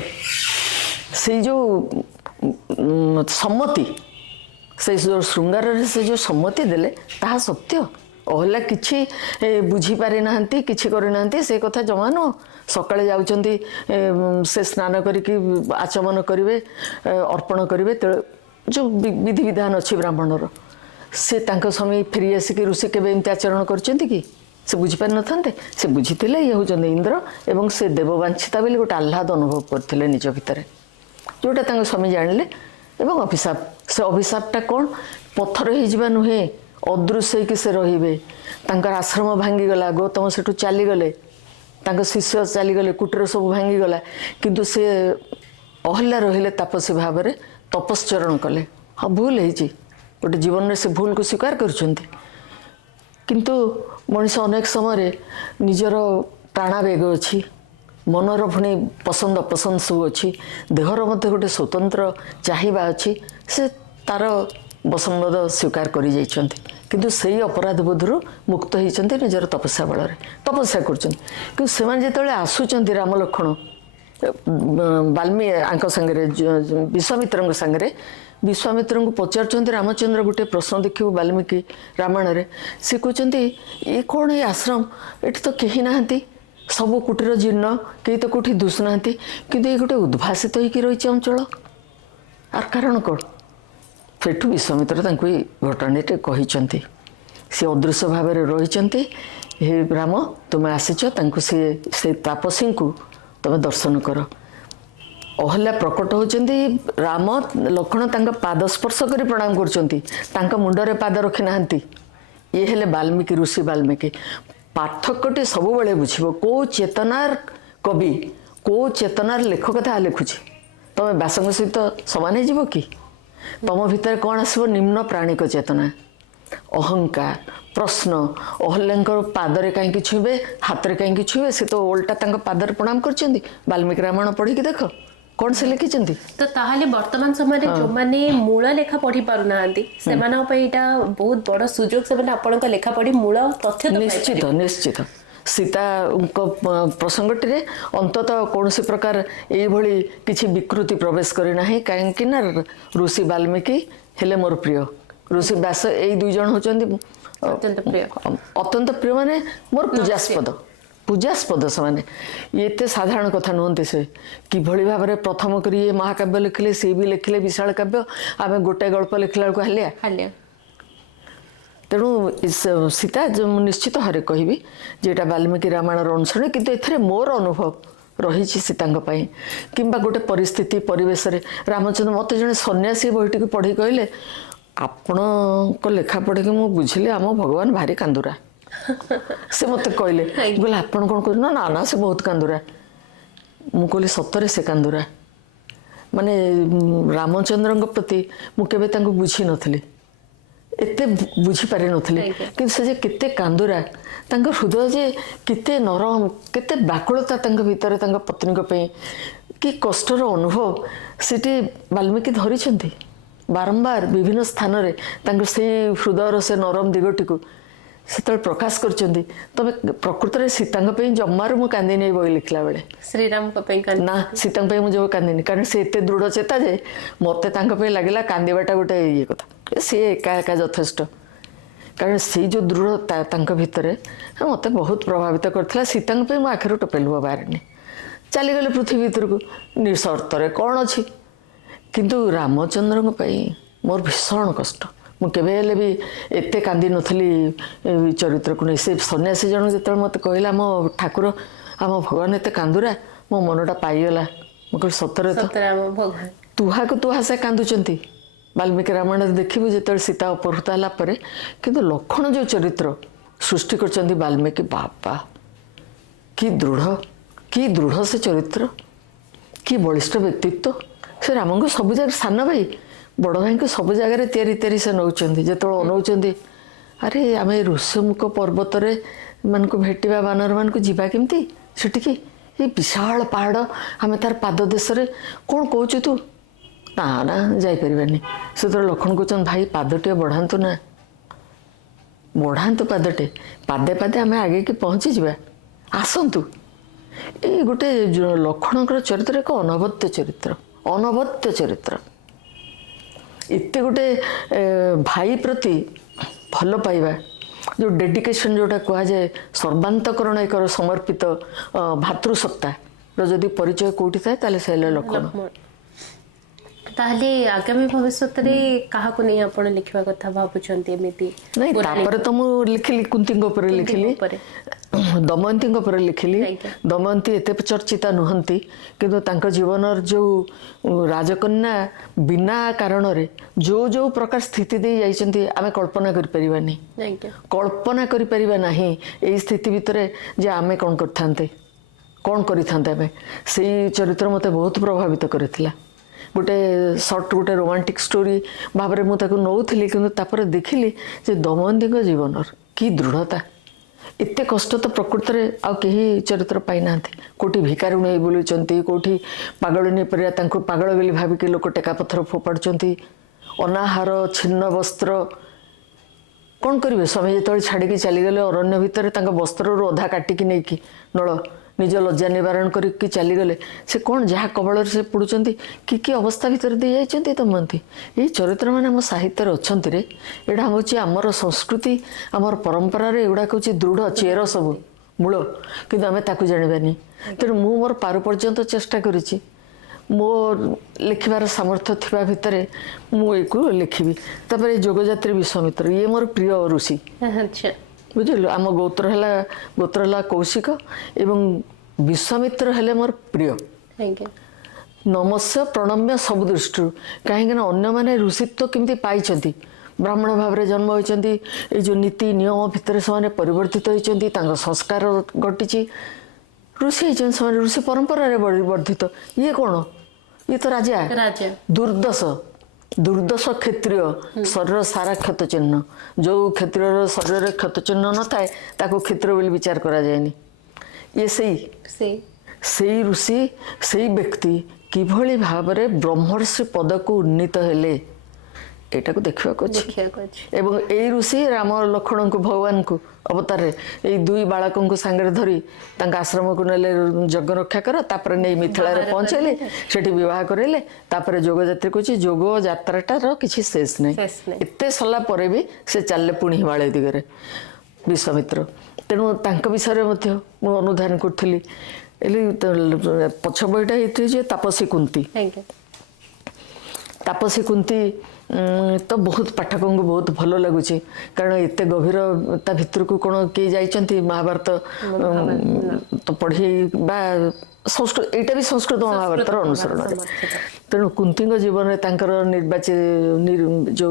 ସେଇ ଯେଉଁ ସମ୍ମତି ସେଇ ଯେଉଁ ଶୃଙ୍ଗାରରେ ସେ ଯେଉଁ ସମ୍ମତି ଦେଲେ ତାହା ସତ୍ୟ ଅହଲ୍ୟା କିଛି ବୁଝିପାରି ନାହାନ୍ତି କିଛି କରିନାହାନ୍ତି ସେ କଥା ଜମା ନୁହଁ ସକାଳେ ଯାଉଛନ୍ତି ସେ ସ୍ନାନ କରିକି ଆଚମନ କରିବେ ଅର୍ପଣ କରିବେ जो विधि विधान अच्छी ब्राह्मणर से तांको समय फेरी आसिक ऋषि केवे एमती आचरण करछन्ति कि से बुझीपार नथान्ते से बुझीथिले ये होचन्ति इंद्र एवं से देववांछिता बोली गोटे आह्लाद अनुभव करथिले निज भितर जोटा तांको स्वामी जानिले एवं अभिशाप से अभिशापटा कौन पत्थर हो नुहे अदृश्य होइकि से रहिबे तांकर आश्रम भांगीगला गौतम सेठू चलीगले शिष्य चलीगले कुटीर सब भांगीगला किंतु से अहल्या रहिले तापसी भाव में तपस्चरण कले हाँ भूल है गोटे जीवन में से भूल को स्वीकार करछन्ति किंतु मनीष अनेक समय निजर प्राणावेग अच्छी मनर पुणी पसंद अपसंद सब अच्छी देहर मध्य गोटे स्वतंत्र चाहिए अच्छी से तार बसंबद स्वीकार कर किंतु से अपराध बोधर मुक्त होती निजर तपस्या बल तपस्या कर आसुच्च राम लक्ष्मण बाल्मीकि सांगे विश्वामित्र सांगे विश्वामित्र को पचार रामचंद्र गोटे प्रश्न देखिए बाल्मीकि रामायण रे सी कहते ये कौन ये आश्रम ये तो कहीं नहांती सब कुटीर जीर्ण कहीं तो कौटी दुषुना किंतु ये गोटे उद्भासित होकर रही अंचल आर कारण कौन सेठू विश्वामित्र घटनाटे कहते सी अदृश्य भाव में रही हे राम तुम्हें आसीच से तापसी को तुम्हें दर्शन कर अहल्या प्रकट होती राम लक्ष्मण पाद स्पर्श कर प्रणाम कर मुंडरे पाद रखी ना ये हेले बाल्मीकि ऋषि बाल्मीकि पार्थक्यटी सब बड़े बुझे कौ चेतनार कवि कौ चेतनार लेखक था लिखुची तुम व्यासंग सहित सामान हो कि तुम भितर कौन आसब निम्न प्राणिक चेतना अहंकार प्रश्न अहल्यांकर पादरे कहीं छुवे हाथ में कहीं छुवे से तो ओल्टा पादर प्रणाम कर बाल्मीकि रामायण पढ़ी देख कौन से लिखी तो ताहले वर्तमान समय जो माने मूल लेखा पढ़ी पारु नांती सेमाना पे एटा बहुत बड़ सुजोग से माने आपन को लेखा पढ़ी मूल तथ्य तो निश्चित निश्चित सीता प्रसंगटी अंततः कौन सी प्रकार ये किसी विकृति प्रवेश करना कहीं ऋषि बाल्मीकि हेले मोर प्रिय ऋषि व्यास यही दुई जन होचंदी अत्यंत प्रिय माने मोर पूजास्पद से ये साधारण कथा नुहति से किभली भाव में प्रथम कर ये महाकाव्य लिखिले सी भी लिखिले विशाल काव्य आम गोटे गल्प लिखला बेलू हालिया तेणु सीता निश्चित भाव कहि जेटा बाल्मीकि रामायण अनुसरण किंतु एथरे मोर अनुभव रही सीता कि गोटे परिस्थिति परिवेश रामचंद्र मत जड़े सन्यासी बहीटी को पढ़ी कहले आपण को लेखा पढ़ी मुझे बुझिली आम भगवान भारी कांदुरा से मत कहले बोले आपण कौन कह ना ना से बहुत कांदुरा मु कहली सतरे से कांदुरा माने रामचंद्र प्रति मुझे बुझी नथली एते बुझी पारि नथली कि से जे केते कांदुरा तांको हृदय जे केते नरम केते व्याकुलता तांको भीतर तांको पत्नी को पे कि कष्टर अनुभव सिटी बाल्मीकि धरिछंती बारंबार विभिन्न स्थान रे तांको से हृदयर से नरम दिगटी को से प्रकाश करछंती तबे प्रकृत रे सीता पे जम्मार मु कांदी नै बई लिखला बेले श्रीराम को पे ना सीता पे मु जो कांदी कारण से एते दृढ़ चेता जे मते तांको पे लागला कांदीबाटा गोटे ये कथा सी एका एका यथेष्ट कारण से जो दृढ़ता तांको भितर मत बहुत प्रभावित करथिला सीता पे मु आखिर टोपे लुह बाहरनी चलीगले पृथ्वी भीतर को निसर्त कौन अच्छी किंतु रामचंद्र मोर भीषण कष्ट मुझे भी एते कांदी नथली चरित्र को नहीं से सन्यासी जन जो मत कहला मो ठाकुर आम भगवान एते कांदुरा मो मनटा पाईगला मुझे सतरे तुहा को तुहा से कांदुचंती बाल्मीकि रामायण देखिबू जो सीता अपहृत है किंतु लक्ष्मण जो चरित्र सृष्टि कर बाल्मीकि बापा कि दृढ़ से चरित्र कि बलिष्ठ व्यक्तित्व से राम को सब जगह सान भाई बड़ भाई को सब जगह तैयारी से नौकरी जो अनाउं अरे आम ऋषमुख पर्वत मान को भेटा बानर मान को जीवा केमती सेठिकी ये विशाल पहाड़ आम तार पाद देश कौन कहूँ तू ना ना जापरि से तो लक्ष्मण कहते भाई पादटे बढ़ातु ना बढ़ातु पादटे पादे पादे आम आगे की पहुँची जा आसतु ये गोटे लक्ष्मण चरित्र एक अनवद्य चरित्र इतने गोटे भाई प्रति भल पाइबा जो डेडिकेशन जोटा कहुए सर्वांतकरण एक समर्पित भातृसत्ता जदि परिचय कौटी थाए ताले से लक्ष्मण ताहले आगामी भविष्य रे काहा को नहीं आपण लिखवा कथा भाबुचंती एमिति नहीं तापर तो मु लिखिली कुंतींग ऊपर लिखिली दमयंती ऊपर लिखिली दमयंती एते चर्चिता नुहंती किंतु तांको जीवनर जो राजकन्या बिना कारण रे जो जो प्रकार स्थिति दे जाइचंती आमे कल्पना करि परिबा नै कल्पना करि परिबा नाही एई स्थिति भितरे जे आमे कोन करथांते कोन करिथांते आमे सेई चरित्र मते बहुत प्रभावित करथिला गोटे सर्ट गोटे रोमांटिक स्टोरी भाव में मुझे नौली कि देखिली जे दमयंती जीवन कि दृढ़ता एत कष्ट तो प्रकृत में आउ कहीं चरित्र पाई ना कौटी भिकारी नहीं बुलूँ कौटी पागल नहीं पर पागल बोली भाविक लोक टेका पत्थर फोपाड़ुंट अनाहार छिन्न वस्त्र कौन करेंगे स्वामी जो छाड़ी चलीगले अरण्य भितर वस्त्र अधा काटिक नहीं कि नल निज लज्जा निवारण करके चलीगले से कौन जहाँ कबल से पड़ुंट कि अवस्था भितर दे जाइए दमयंती ये चरित्र मैंने आम साहित्य अच्छा रे यहाँ हूँ आमर संस्कृति आमर परंपरा एगुड़ाक हूँ दृढ़ चेर सब मूल किंतु आम ताकू जानी तेणु मु मोर पार पर्यंत चेष्टा करी मो लिखार सामर्थ्य थिबा भितर मुझे लिखी तापर जोगजात्री विश्वामित्र ये मोर प्रिय ऋषि बुझल आम गोत्र है कौशिक एवं विश्वामित्र हेले मोर प्रिय नमस्य प्रणम्य सब दृष्टि कहीं अन्य माने ऋषित्व केमती पाई ब्राह्मण भाव में जन्म होती जो नीति नियम भितर से परिवर्तित होती संस्कार घटी ऋषि होती ऋषि परंपरा वर्धित ये कौन ये तो राजा दुर्दश दुर्दश क्षत्रिय शरीर सारा क्षत चिन्ह जो क्षत्रिय शरीर क्षत चिन्ह न थाए ताको क्षत्रिय बोली विचार करा जाएनी ये सही ऋषि सही व्यक्ति किभली भाव में ब्रह्मर्षि पद को उन्नीत हेले एटा को देखा एवं यही ऋषि राम लक्ष्मण को भगवान को अवतार यही दुई बालक को सांगे धरी आश्रम को नेले यज्ञ रक्षा कर तापर नहीं मिथिला पहुँचेले सेठी विवाह करेले तापर जोगजात्री कहे जोग यात्राटार किसी शेष नहीं एत सरला पर भी से चलले पुणी हिमालय दिगरे विश्वामित्र तेणु विषय में अनुधान करी पछ बईटा ये तापसी कुंती तापसी कुंती तो बहुत पाठकों को बहुत भल लगुच कारण एत गभीरता भितर को कौन किए जाइए महाभारत तो पढ़ी संस्कृत यहाँ भी संस्कृत महाभारत अनुसरण तेणु कुंती जीवन में निर्वाचित जो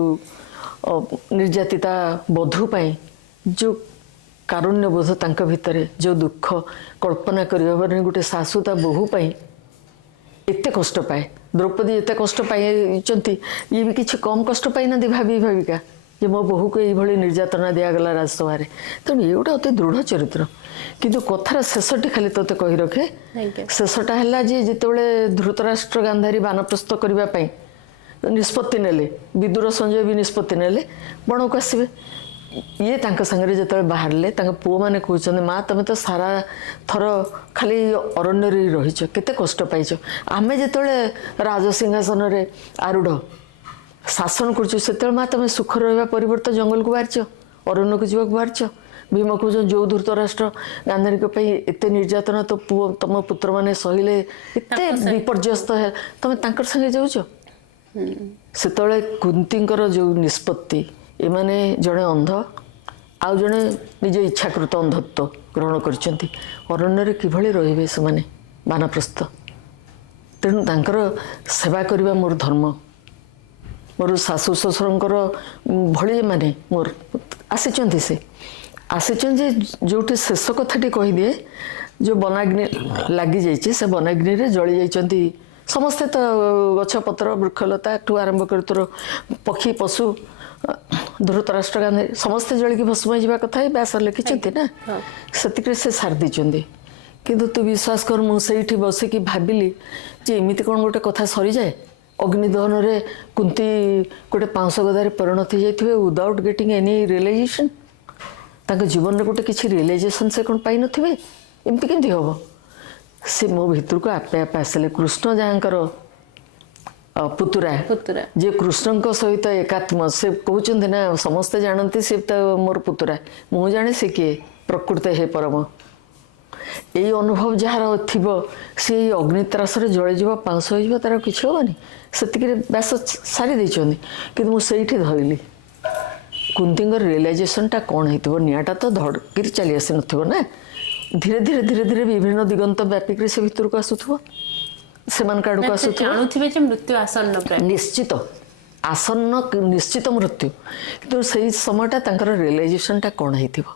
निर्यातिता बधू पाई जो कारुण्य बोध तांका भितर जो दुख कल्पना कर गोटे शाशुता बोहू पाई एते कष्ट पाए द्रौपदी एते कष्ट पाई ये भी किसी कम कष्ट पाई ना भावी भाविका जे मो बोहू को ये निर्यातना दिगला राजसभा तेणु ये गोटे अति दृढ़ चरित्र किंतु कथार शेषटी खाली तोते कही रखे शेषटा है जिते धृतराष्ट्र गांधारी बानप्रस्थ करने निष्पत्ति नेले विदुर संजय भी निष्पत्ति नेले बण को आसवे ये सांगे जो बाहर पुओ मैंने कहते माँ तुम तो सारा थर खाली अरण्य रहीच केते कष्ट पाइच आमे जो राजसिंहासन आरूढ़ शासन कर माँ तुम सुख रहा परिवर्त जंगल को बाहर अरण्य को जीवा बाहर भीम कह जो धृतराष्ट्र गांधारी एत निर्यातना तो पुओ तुम पुत्र मैंने सहिले एत विपर्यस्त है तुम संगे जाऊच से कुंतींकर जो निष्पत्ति एमाने जड़े अंध आउ जड़े निज इच्छाकृत अंधत्व ग्रहण करछंती अरण्य किभली रहिबे से माने बानप्रस्थ तेणु तांकर सेवा करबा मोर धर्म मोर शाशु ससुरंकर भली माने मोर आसीचंती से आसीचन जे जोटी शेष कथाटी कहि दिए जो वनाग्नि लागी जाइए से वनाग्नि रे जली जाइचंती समस्ते तो गछपत्र वृक्षलता ठू आरंभ कर तोर पक्षी पशु धृतराष्ट्र गांधी समस्ते जलिकी भस्म जावा कथा व्यास लिखिं ना से सारी देते किंतु तू विश्वास कर मुझे बसिकी भाविली जे एमती कौन गोटे कथा सरी जाए अग्निदहन रे कुंती गोटे पाउंस गदारे परिणत जाइए विदाउट गेटिंग एनी रियलाइजेशन तांको जीवन में गोटे किसी रियलाइजेशन से कौन पाई नथिबे एमती केमती हम से मो भीतर को आपे आपे आसले कृष्ण जहाँकर पुतुरा जे कृष्ण सहित एकात्म से कहते ना समस्ते जानती से तो मोर पुतुरा मु जाने से किए प्रकृत हे परम ଏଇ ଅନୁଭବ ଯାହାର ଥିବ ସେ ଏଇ ଅଗ୍ନିତ୍ରାସରେ ଜଳିଯିବ ପାଉଁଶ ହୋଇଯିବ ତାର କିଛି ହେବନି ସେତିକିରେ ବ୍ୟାସ ସାରି ଦେଇଛନ୍ତି କିନ୍ତୁ ମୁଁ ସେଇଠି ଧରିଲି କୁନ୍ତୀଙ୍କର ରିଏଲାଇଜେସନଟା କ'ଣ ହେଇଥିବ ନିଆଁଟା ତ ଧଡ଼କିରି ଚାଲି ଆସିନଥିବ ନା ଧୀରେ ଧୀରେ ଧୀରେ ଧୀରେ ବିଭିନ୍ନ ଦିଗନ୍ତ ବ୍ୟାପିକରି ସେ ଭିତରକୁ ଆସୁଥିବ ସେମାନଙ୍କ ଆଡ଼କୁ ଆସୁଥିବ ଜାଣୁଥିବେ ଯେ ମୃତ୍ୟୁ ଆସନ୍ନ ପ୍ରାୟ ନିଶ୍ଚିତ ଆସନ୍ନ ନିଶ୍ଚିତ ମୃତ୍ୟୁ କିନ୍ତୁ ସେଇ ସମୟଟା ତାଙ୍କର ରିଏଲାଇଜେସନଟା କ'ଣ ହେଇଥିବ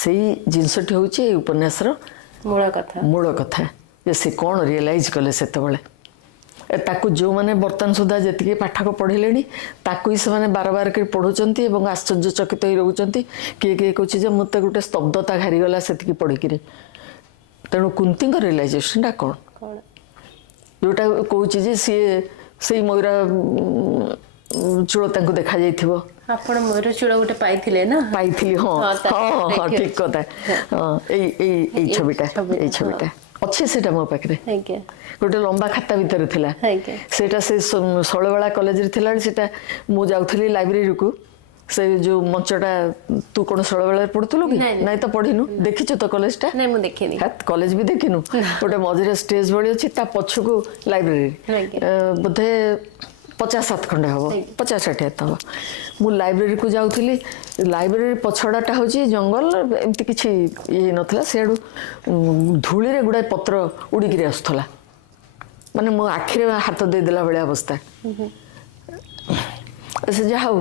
ସେଇ ଜିନିଷଟି ହେଉଛି ଏଇ ଉପନ୍ୟାସର ମୂଳ କଥା ଯେ ସେ କ'ଣ ରିଏଲାଇଜ୍ କଲେ ସେତେବେଳେ ତାକୁ ଯେଉଁମାନେ ବର୍ତ୍ତମାନ ସୁଦ୍ଧା ଯେତିକି ପାଠକ ପଢ଼ିଲେଣି ତାକୁ ହିଁ ସେମାନେ ବାର ବାର କରି ପଢ଼ୁଛନ୍ତି ଏବଂ ଆଶ୍ଚର୍ଯ୍ୟଚକିତ ହୋଇ ରହୁଛନ୍ତି କିଏ କିଏ କହୁଛି ଯେ ମୋତେ ଗୋଟେ ସ୍ତବ୍ଧତା ଘାରିଗଲା ସେତିକି ପଢ଼ିକିରି ତେଣୁ କୁନ୍ତୀଙ୍କ ରିଏଲାଇଜେସନଟା କ'ଣ ଯେଉଁଟା କହୁଛି ଯେ ସିଏ ସେଇ ମୟୂରା ଚୂଳ ତାଙ୍କୁ ଦେଖାଯାଇଥିବ ଆପଣ ମୟୂର ଚୂଳ ଗୋଟେ ପାଇଥିଲେ ନା ପାଇଥିଲି ହଁ ହଁ ହଁ ଠିକ କଥା ହଁ ଏଇ ଛବିଟା ଅଛି ସେଟା ମୋ ପାଖରେ ଗୋଟେ ଲମ୍ବା ଖାତା ଭିତରେ ଥିଲା ସେଇଟା ସେ ଶୈଳବାଳା କଲେଜରେ ଥିଲାବେଳେ ସେଇଟା ମୁଁ ଯାଉଥିଲି ଲାଇବ୍ରେରୀକୁ ସେ ଯୋଉ ମଞ୍ଚଟା ତୁ କ'ଣ ଶୈଳବାଳାରେ ପଢୁଥିଲୁ କି ନାଇଁ ତ ପଢିନୁ ଦେଖିଛୁ ତ କଲେଜଟା କଲେଜ ବି ଦେଖିନୁ ଗୋଟେ ମଝିରେ ଷ୍ଟେଜ ଭଳି ଅଛି ତା ପଛକୁ ଲାଇବ୍ରେରୀ ବୋଧେ 50-60 ଖଣ୍ଡେ ହେବ 50-60 ହେବ ମୁଁ ଲାଇବ୍ରେରୀକୁ ଯାଉଥିଲି ଲାଇବ୍ରେରୀ ପଛଡ଼ାଟା ହେଉଛି ଜଙ୍ଗଲ ଏମିତି କିଛି ଇଏ ହେଇନଥିଲା ସିଆଡ଼ୁ ଧୂଳିରେ ଗୁଡ଼ାଏ ପତ୍ର ଉଡ଼ିକିରି ଆସୁଥିଲା ମାନେ ମୋ ଆଖିରେ ହାତ ଦେଇଦେଲା ଭଳିଆ ଅବସ୍ଥା ସେ ଯାହା ହଉ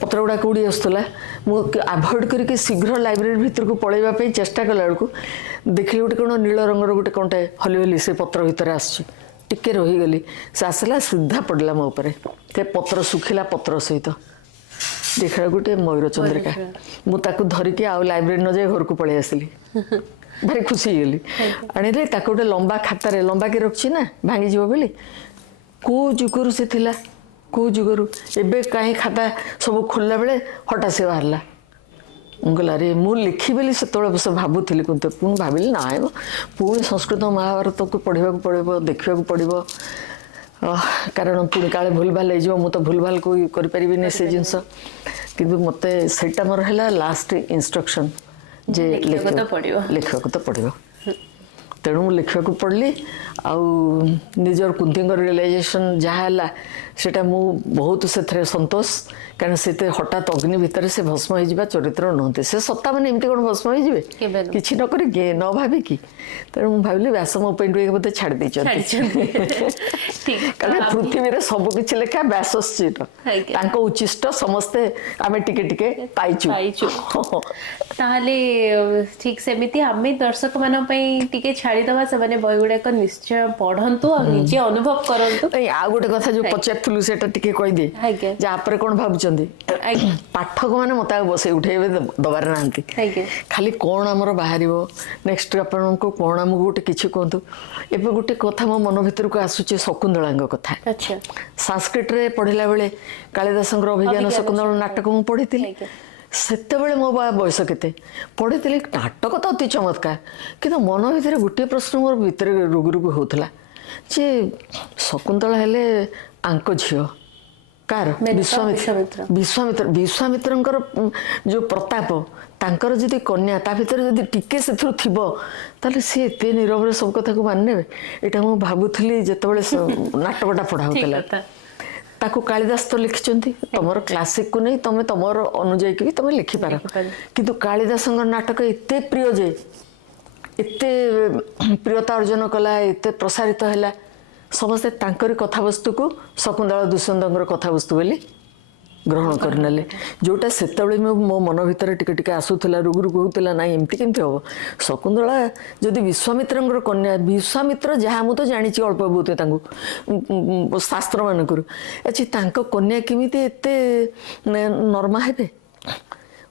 ପତ୍ର ଗୁଡ଼ାକ ଉଡ଼ି ଆସୁଥିଲା ମୁଁ ଆଭଏଡ଼ କରିକି ଶୀଘ୍ର ଲାଇବ୍ରେରୀ ଭିତରକୁ ପଳେଇବା ପାଇଁ ଚେଷ୍ଟା କଲା ବେଳକୁ ଦେଖିଲି ଗୋଟେ କ'ଣ ନୀଳ ରଙ୍ଗର ଗୋଟେ କ'ଣଟେ ହଲି ହଲି ସେ ପତ୍ର ଭିତରେ ଆସୁଛି ଟିକେ ରହିଗଲି ସେ ଆସିଲା ସିଧା ପଡ଼ିଲା ମୋ ଉପରେ ସେ ପତ୍ର ଶୁଖିଲା ପତ୍ର ସହିତ ଦେଖିଲା ଗୋଟେ ମୟୂର ଚନ୍ଦ୍ରିକା ମୁଁ ତାକୁ ଧରିକି ଆଉ ଲାଇବ୍ରେରୀ ନ ଯାଇ ଘରକୁ ପଳେଇ ଆସିଲି ଭାରି ଖୁସି ହେଇଗଲି ଆଣିଲି ତାକୁ ଗୋଟେ ଲମ୍ବା ଖାତାରେ ଲମ୍ବାକି ରଖିଛି ନା ଭାଙ୍ଗିଯିବ ବୋଲି କେଉଁ ଯୁଗରୁ ସେ ଥିଲା କେଉଁ ଯୁଗରୁ ଏବେ କାହିଁ ଖାତା ସବୁ ଖୋଲିଲା ବେଳେ ହଠାତ୍ ସେ ବାହାରିଲା ମୁଁ କହିଲି ଆରେ ମୁଁ ଲେଖିବି ବୋଲି ସେତେବେଳେ ବସ ଭାବୁଥିଲି କିନ୍ତୁ ପୁଣି ଭାବିଲି ନାଇଁ ପୁଣି ସଂସ୍କୃତ ମହାଭାରତକୁ ପଢ଼ିବାକୁ ପଡ଼ିବ ଦେଖିବାକୁ ପଡ଼ିବ କାରଣ ପୁଣି କାଳେ ଭୁଲ ଭାଲ ହେଇଯିବ ମୁଁ ତ ଭୁଲ ଭାଲ କରିପାରିବିନି ସେ ଜିନିଷ କିନ୍ତୁ ମୋତେ ସେଇଟା ମୋର ହେଲା ଲାଷ୍ଟ ଇନଷ୍ଟ୍ରକ୍ସନ୍ ଯେ ଲେଖିବାକୁ ତ ପଡ଼ିବ ତେଣୁ ମୁଁ ଲେଖିବାକୁ ପଡ଼ିଲି ଆଉ ନିଜର କୁନ୍ତୀଙ୍କର ରିଏଲାଇଜେସନ୍ ଯାହା ହେଲା ସେଇଟା ମୁଁ ବହୁତ ସେଥିରେ ସନ୍ତୋଷ କାରଣ ସେତେ ହଠାତ୍ ଅଗ୍ନି ଭିତରେ ସେ ଭସ୍ମ ହେଇଯିବା ଚରିତ୍ର ନୁହନ୍ତି ସେ ସତ୍ତା ମାନେ ଏମିତି କ'ଣ ଭସ୍ମ ହେଇଯିବେ କିଛି ନ କରିକି ନ ଭାବିକି ତେଣୁ ମୁଁ ଭାବିଲି ବ୍ୟାସ ମୋ ପାଇଁ ଟିକେ ବୋଧେ ଛାଡ଼ି ଦେଇଛନ୍ତି କାରଣ ପୃଥିବୀରେ ସବୁ କିଛି ଲେଖା ବ୍ୟାସଶ୍ଚିର ତାଙ୍କ ଉଚ୍ଚିଷ୍ଟ ସମସ୍ତେ ଆମେ ଟିକେ ଟିକେ ପାଇଛୁ ତାହେଲେ ଠିକ ସେମିତି ଆମେ ଦର୍ଶକ ମାନଙ୍କ ପାଇଁ ଟିକେ ଛାଡ଼ିଦବା ସେମାନେ ବହି ଗୁଡାକ ନିଶ୍ଚୟ ପଢନ୍ତୁ ଆଉ ନିଜେ ଅନୁଭବ କରନ୍ତୁ ଆଉ ଗୋଟେ କଥା ଯୋଉ ପଚାରୁଥିଲୁ ସେଟା ଟିକେ କହିଦିଏ ଯେ ଆପରେ କ'ଣ ଭାବୁଛନ୍ତି ପାଠକ ମାନେ ମତେ ଆଉ ବସେଇ ଉଠେଇବେ ଦବାର ନାହାନ୍ତି ଖାଲି କ'ଣ ଆମର ବାହାରିବ ନେକ୍ସଟ ଆପଣଙ୍କୁ କ'ଣ ଆମକୁ ଗୋଟେ କିଛି କୁହନ୍ତୁ ଏବେ ଗୋଟେ କଥା ମୋ ମନ ଭିତରକୁ ଆସୁଛି ଶକୁନ୍ତଳାଙ୍କ କଥା ସାଂସ୍କ୍ରିଟରେ ପଢିଲା ବେଳେ କାଳିଦାସଙ୍କର ଅଭିଜ୍ଞାନ ଶକୁନ୍ତଳ ନାଟକ ମୁଁ ପଢିଥିଲି ସେତେବେଳେ ମୋ ବୟସ କେତେ ପଢିଥିଲି ନାଟକ ତ ଅତି ଚମତ୍କାର କିନ୍ତୁ ମନ ଭିତରେ ଗୋଟିଏ ପ୍ରଶ୍ନ ମୋର ଭିତରେ ରୁଗରୁଗୁ ହେଉଥିଲା ଯେ ଶକୁନ୍ତଳା ହେଲେ ଆଙ୍କ ଝିଅ କାର ବିଶ୍ୱାମିତ୍ରଙ୍କର ଯେଉଁ ପ୍ରତାପ ତାଙ୍କର ଯଦି କନ୍ୟା ତା ଭିତରେ ଯଦି ଟିକେ ସେଥିରୁ ଥିବ ତାହେଲେ ସିଏ ଏତେ ନୀରବରେ ସବୁ କଥାକୁ ମାନି ନେବେ ଏଇଟା ମୁଁ ଭାବୁଥିଲି ଯେତେବେଳେ ନାଟକଟା ପଢ଼ା ହେଉଥିଲା ତାକୁ କାଳିଦାସ ତ ଲେଖିଛନ୍ତି ତମର କ୍ଲାସିକକୁ ନେଇ ତମେ ତମର ଅନୁଯାୟୀକି ବି ତମେ ଲେଖିପାର କିନ୍ତୁ କାଳିଦାସଙ୍କର ନାଟକ ଏତେ ପ୍ରିୟ ଯେ ଏତେ ପ୍ରିୟତା ଅର୍ଜନ କଲା ଏତେ ପ୍ରସାରିତ ହେଲା ସମସ୍ତେ ତାଙ୍କରି କଥାବସ୍ତୁକୁ ଶକୁନ୍ତଳା ଦୁଷ୍ୟନ୍ତଙ୍କର କଥାବସ୍ତୁ ବୋଲି ଗ୍ରହଣ କରିନେଲେ ଯୋଉଟା ସେତେବେଳେ ମୋ ମନ ଭିତରେ ଟିକେ ଟିକେ ଆସୁଥିଲା ରୁଗୁରୁଗୁ ହେଉଥିଲା ନାଇଁ ଏମିତି କେମିତି ହେବ ଶକୁନ୍ତଳା ଯଦି ବିଶ୍ୱାମିତ୍ରଙ୍କର କନ୍ୟା ବିଶ୍ୱାମିତ୍ର ଯାହା ମୁଁ ତ ଜାଣିଛି ଅଳ୍ପ ବହୁତ ତାଙ୍କୁ ଶାସ୍ତ୍ରମାନଙ୍କରୁ ଆଚ୍ଛା ତାଙ୍କ କନ୍ୟା କେମିତି ଏତେ ନର୍ମା ହେବେ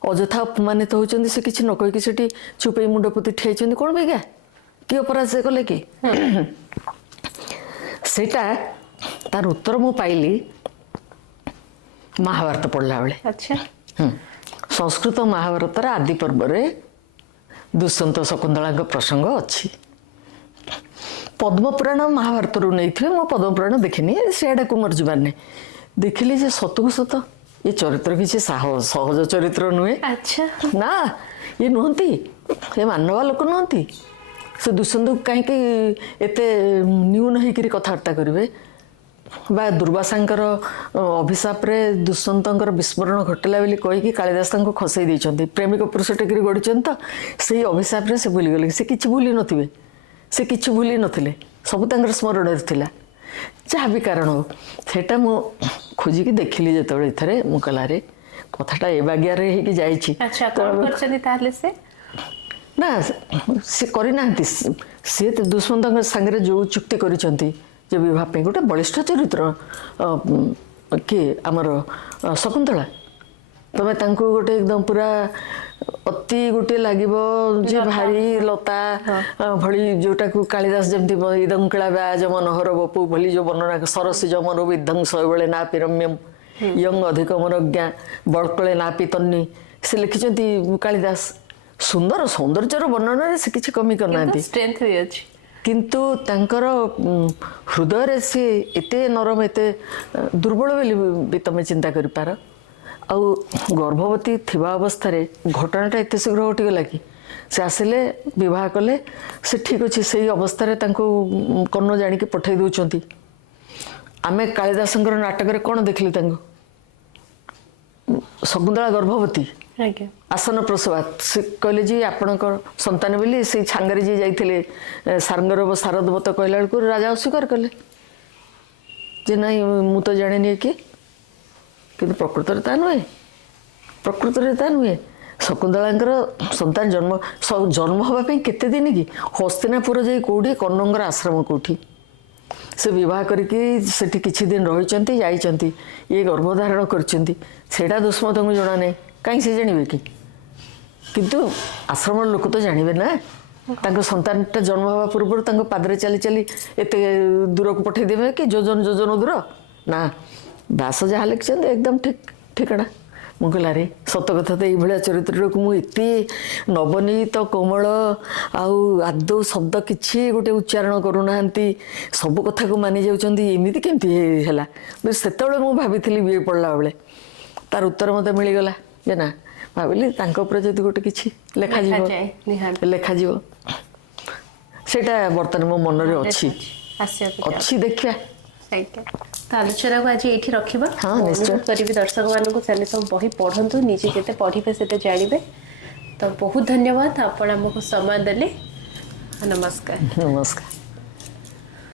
ଅଯଥା ଅପମାନିତ ହେଉଛନ୍ତି ସେ କିଛି ନ କହିକି ସେଠି ଚୁପେଇ ମୁଣ୍ଡ ପୋତି ଠିଆଇଛନ୍ତି କ'ଣ ପାଇଁକା କି ଅପରାଧ ସେ କଲେ କି ସେଇଟା ତାର ଉତ୍ତର ମୁଁ ପାଇଲି ମହାଭାରତ ପଢ଼ିଲା ବେଳେ ସଂସ୍କୃତ ମହାଭାରତର ଆଦି ପର୍ବରେ ଦୁଷ୍ୟନ୍ତ ଶକୁନ୍ତଳାଙ୍କ ପ୍ରସଙ୍ଗ ଅଛି ପଦ୍ମପୁରାଣ ମହାଭାରତରୁ ନେଇଥିବେ ମୁଁ ପଦ୍ମପୁରାଣ ଦେଖିନି ସେଆଡ଼କୁ ମୋର ଯିବାର ନାହିଁ ଦେଖିଲି ଯେ ସତକୁ ସତ ଏ ଚରିତ୍ର କିଛି ସହଜ ଚରିତ୍ର ନୁହେଁ ନା ଇଏ ନୁହନ୍ତି ଏ ମାନବା ଲୋକ ନୁହନ୍ତି से दुष्यंत कहीं एते न्यून होकर कथबार्ता करेंगे बा दुर्वासांकर अभिशाप रे दुष्यंतर विस्मरण घटला बोली कहीकि कालिदास खसई देते प्रेमिक पुरुष टेक गढ़ी तो से अभिशाप रे से भूलीगले से किसी भूली नथिबे से किसी भूली नथिले सब तांकर स्मरण थिला जहाँ भी कारण हो सेटा मु खोजिकी देखिली जेतबेले इथरे मु कलारे कथाटा ए बागियारे हेकि जाईछि अच्छा कोन करछनी ताले से ना से करि नांती से दुष्यंत संगे जो चुक्ति करिसंती जे विवाह पे गोटे बलिष्ठ चरित्र किए आमर शकुंतला तमें तांको गोटे एकदम पूरा अति गोटे लगिबो जे भारी लता भली जोटा को कालिदास जमती इदंकला व्याज मनोहर बपु भली जो वर्णना सरसी जमनो विध्वंस बेले ना पिरम्यम यंग अधिक मनज्ञा बड़कले ना पितन्नी से लिखिछंती कालिदास सुंदर सौंदर्यर वर्णन से किसी कमी करना स्ट्रेंथ भी अछि किंतु तांकर हृदय से एते नरम एते दुर्बल बोली भी तुम चिंता कर पार आउ गर्भवती थिबा अवस्था रे घटनाटा एते शीघ्र घटिगला कि से आसिले विवाह कले से ठीक अच्छे से अवस्था रे तांको कर्ण जानिके पठै दउचंती आमे कालिदासंकर नाटक रे कोन देखली तांको शकुंतला गर्भवती आसन प्रसवात से कहले जी आपणकर संतान बोली से छांगरे जी जाइथिले सारंगरव शारदवत कहला बेलू राजा अस्वीकार कले जे नहीं मु तो जाने कि किंतु प्रकृत में ता नुहे प्रकृत में ता नुहे शकुंतलांकर संतान जन्म जन्म हाँपाई केते दिन कि हस्तिनापुर जाई कौटी कर्णंकर आश्रम कौटी से बह करके किछि दिन रही जाइछंती ये गर्भधारण करछंती सेटा दुष्मत को जना नहीं कहीं से जानवे कि किंतु आश्रम लोक तो जानवे ना तांको संतानटा जन्म हवा पूर्व पादरे चली चली एत दूर को पठे देवे कि जोजन जोजन दूर ना व्यास जहाँ लिखिं एकदम ठीक ठिकाना मुझे रे सत कथा तो ये चरित्र को मुझे नवनीत कोमल आदौ शब्द किसी गोटे उच्चारण करूना सब कथा को मानि जामती केमती है से मुझे बीए पढ़ला बेले तार उत्तर मत मिलगला जे ना भाविली जब गोटे किसी लेखा सेटा बर्तमान मो मन रे अच्छी देखिया तो आलोचना को आज ये रखा हाँ निश्चय करी दर्शक मानक सब बही पढ़ु निजे जिते पढ़े से जानवे तो बहुत धन्यवाद आपण आमको समय देले नमस्कार नमस्कार।